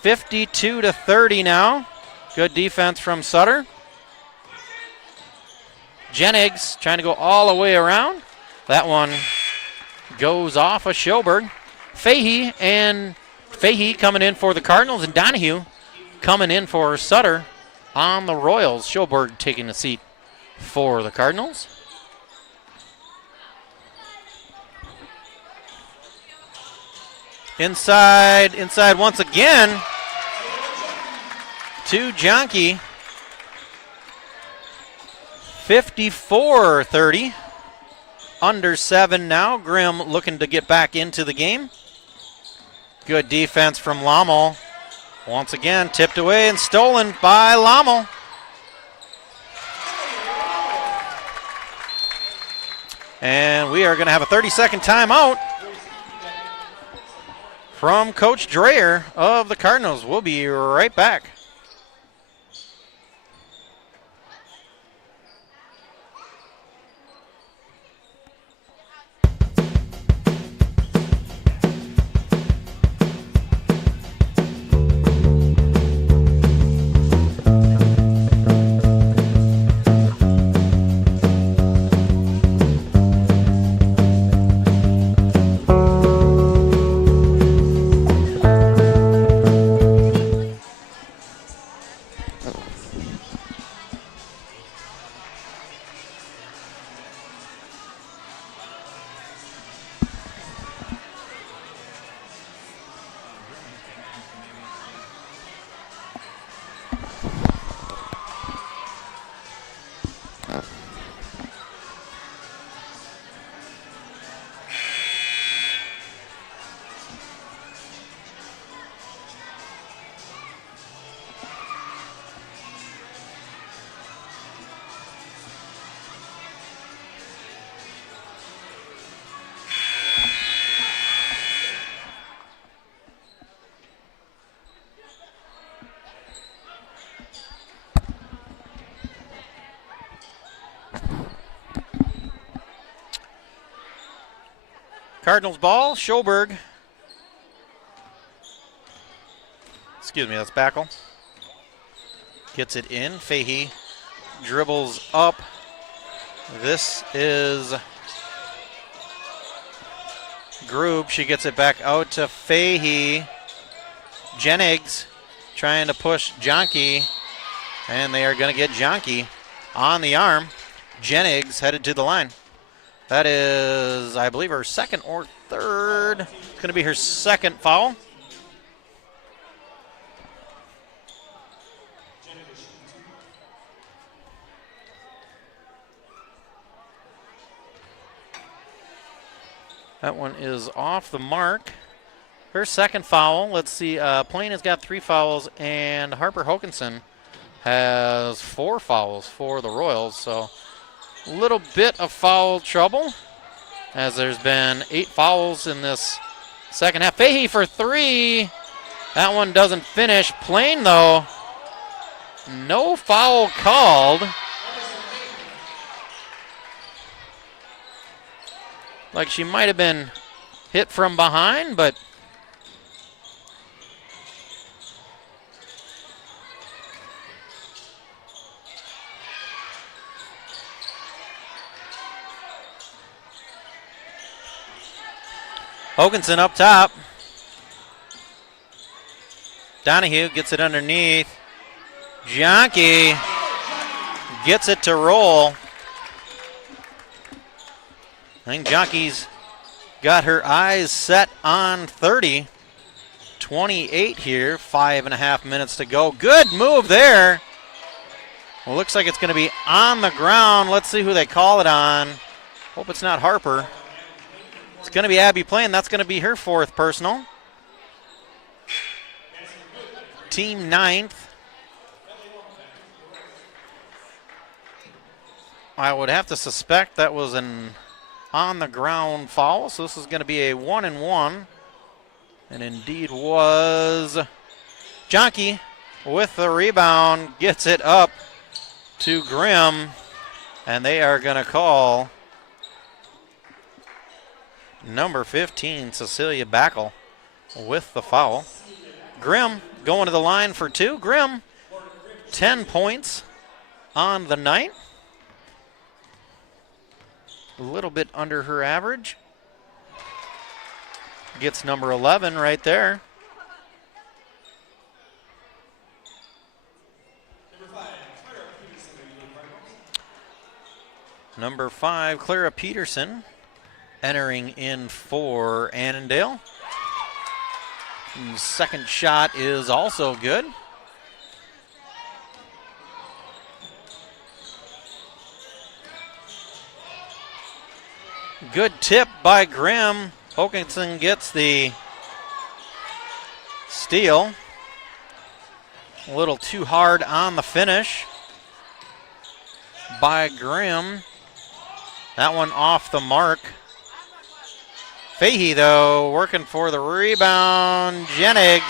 52-30 now. Good defense from Sutter. Jennings trying to go all the way around. That one goes off of Schoberg. Fahey coming in for the Cardinals, and Donahue coming in for Sutter on the Royals. Schoberg taking a seat for the Cardinals. Inside once again to Jonke. 54-30. Under 7 now. Grimm looking to get back into the game. Good defense from Lommel. Once again, tipped away and stolen by Lommel. And we are going to have a 30-second timeout from Coach Dreyer of the Cardinals. We'll be right back. Cardinals ball, Schoberg. Excuse me, that's Backel. Gets it in. Fahey dribbles up. This is Groob. She gets it back out to Fahey. Jennings trying to push Jonke, and they are going to get Jonke on the arm. Jennings headed to the line. That is, I believe, her second or third. It's going to be her second foul. That one is off the mark. Her second foul. Let's see. Plain has got 3 fouls, and Harper Hokinson has 4 fouls for the Royals. So a little bit of foul trouble, as there's been 8 fouls in this second half. Fahey for 3. That one doesn't finish. Plain, though, no foul called. Like she might have been hit from behind, but Hokinson up top. Donahue gets it underneath. Jonke gets it to roll. I think Jonke's got her eyes set on 30. 28 here, 5.5 minutes to go. Good move there. Well, looks like it's going to be on the ground. Let's see who they call it on. Hope it's not Harper. It's going to be Abby playing. That's going to be her 4th personal. Team 9th. I would have to suspect that was an on-the-ground foul, so this is going to be a 1-and-1. And indeed was Jonke with the rebound, gets it up to Grimm, and they are going to call number 15, Cecilia Backel, with the foul. Grimm going to the line for 2. Grimm, 10 points on the night. A little bit under her average. Gets number 11 right there. Number 5, Clara Peterson, entering in for Annandale. And second shot is also good. Good tip by Grimm. Hokinson gets the steal. A little too hard on the finish by Grimm. That one off the mark. Fahey, though, working for the rebound. Jennings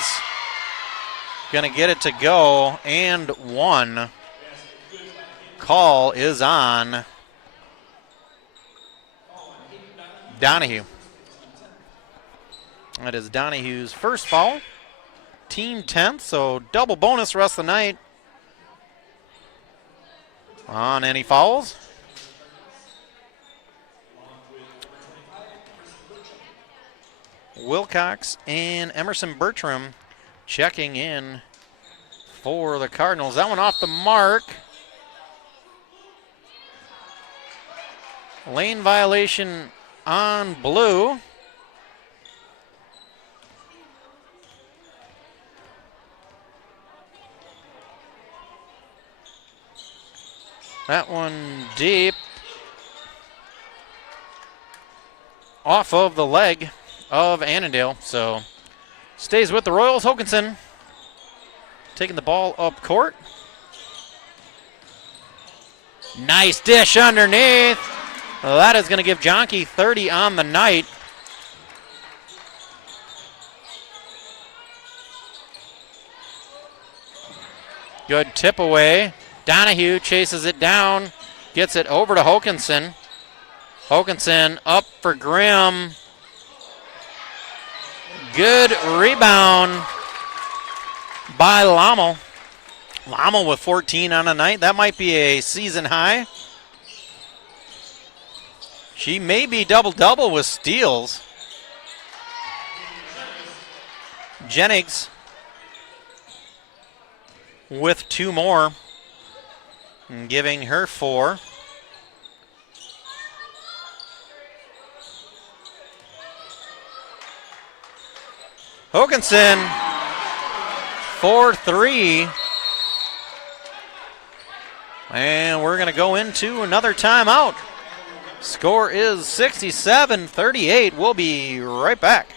going to get it to go, and 1. Call is on Donahue. That is Donahue's first foul. Team 10th, so double bonus rest of the night on any fouls. Wilcox and Emerson Bertram checking in for the Cardinals. That one off the mark. Lane violation on blue. That one deep. Off of the leg of Annandale, so stays with the Royals. Hokinson taking the ball up court. Nice dish underneath. That is going to give Jonke 30 on the night. Good tip away. Donahue chases it down, gets it over to Hokinson. Hokinson up for Grimm. Good rebound by Lommel. Lommel with 14 on the night. That might be a season high. She may be double-double with steals. Jennings with 2 more, and giving her 4. Hokinson for 3. And we're going to go into another timeout. Score is 67-38. We'll be right back.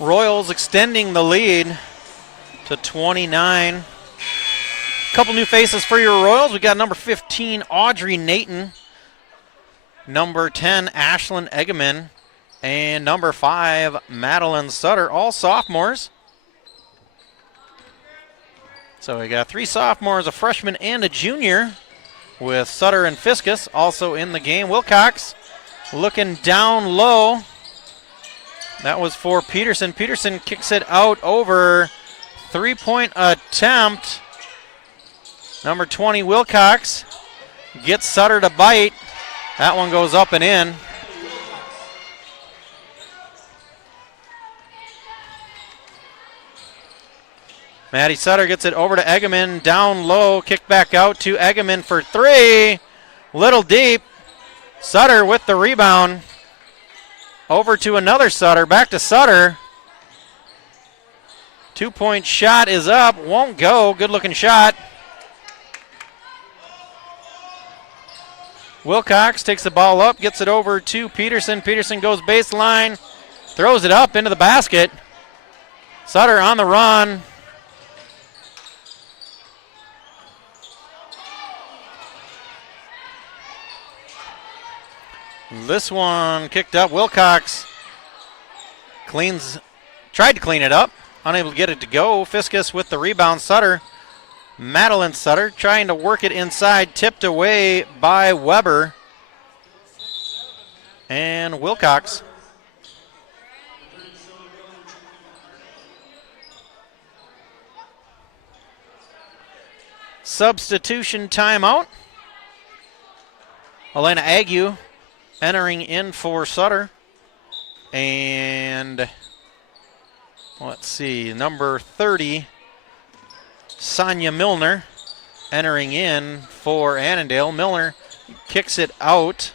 Royals extending the lead to 29. A couple new faces for your Royals. We got number 15, Audrey Naton, number 10, Ashlyn Eggeman, and number 5, Madeline Sutter, all sophomores. So we got 3 sophomores, a freshman, and a junior, with Sutter and Fiskus also in the game. Wilcox looking down low. That was for Peterson. Peterson kicks it out over. 3-point attempt. Number 20, Wilcox, gets Sutter to bite. That one goes up and in. Maddie Sutter gets it over to Eggeman, down low, kick back out to Eggeman for 3. Little deep. Sutter with the rebound. Over to another Sutter, back to Sutter. 2-point shot is up, won't go. Good looking shot. Wilcox takes the ball up, gets it over to Peterson. Peterson goes baseline, throws it up into the basket. Sutter on the run. This one kicked up. Wilcox tried to clean it up, unable to get it to go. Fiskus with the rebound. Sutter, Madeline Sutter, trying to work it inside, tipped away by Weber. And Wilcox. Substitution timeout. Elena Ague entering in for Sutter. And let's see, number 30, Sonia Milner, entering in for Annandale. Milner kicks it out.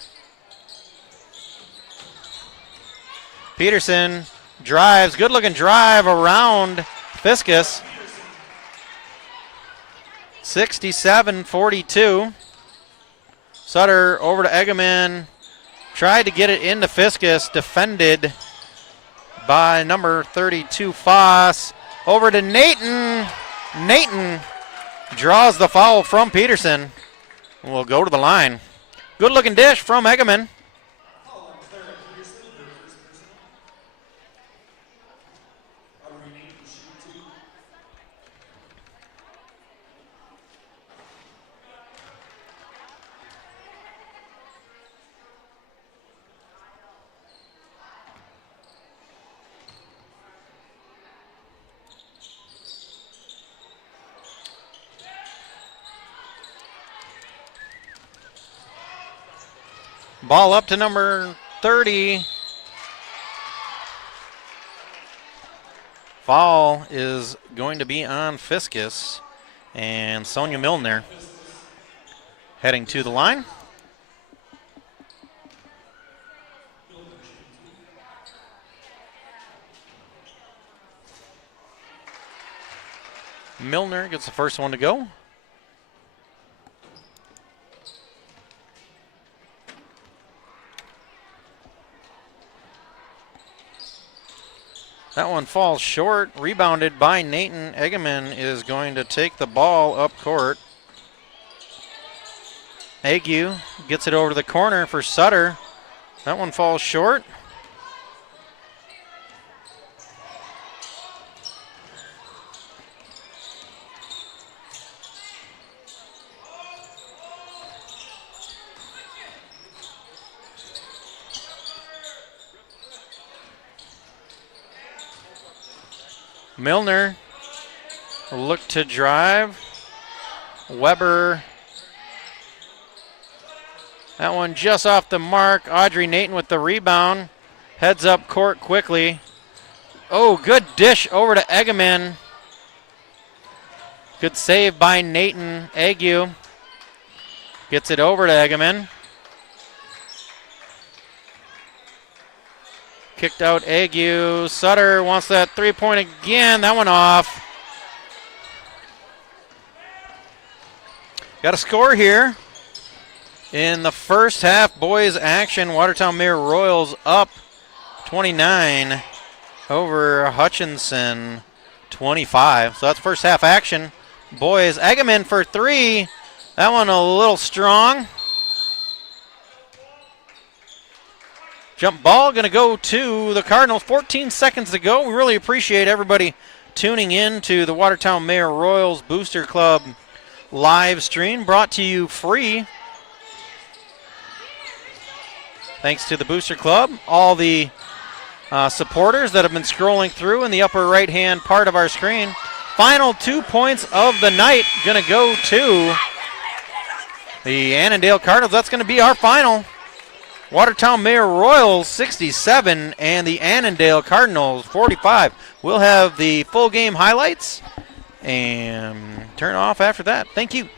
Peterson drives, good looking drive around Fiskus. 67-42. Sutter over to Eggeman. Tried to get it into Fiskus, defended by number 32, Foss. Over to Nathan. Nathan draws the foul from Peterson. Will go to the line. Good looking dish from Eggeman. Ball up to number 30. Foul is going to be on Fiskus, and Sonia Milner heading to the line. Milner gets the first one to go. That one falls short, rebounded by Nathan. Eggeman is going to take the ball up court. Ague gets it over to the corner for Sutter. That one falls short. Milner will look to drive. Weber. That one just off the mark. Audrey Nathan with the rebound. Heads up court quickly. Oh, good dish over to Eggeman. Good save by Nathan. Ague gets it over to Eggeman. Kicked out Ague. Sutter wants that 3-point again. That one off. Got a score here in the first half. Boys action. Watertown Mayor Royals up 29 over Hutchinson 25. So that's first half action. Boys, Eggeman for 3. That one a little strong. Jump ball going to go to the Cardinals. 14 seconds to go. We really appreciate everybody tuning in to the Watertown Mayor Royals Booster Club live stream, brought to you free. Thanks to the Booster Club, all the supporters that have been scrolling through in the upper right-hand part of our screen. Final 2 points of the night going to go to the Annandale Cardinals. That's going to be our final. Watertown Mayor Royals 67 and the Annandale Cardinals 45. We'll have the full game highlights and turn off after that. Thank you.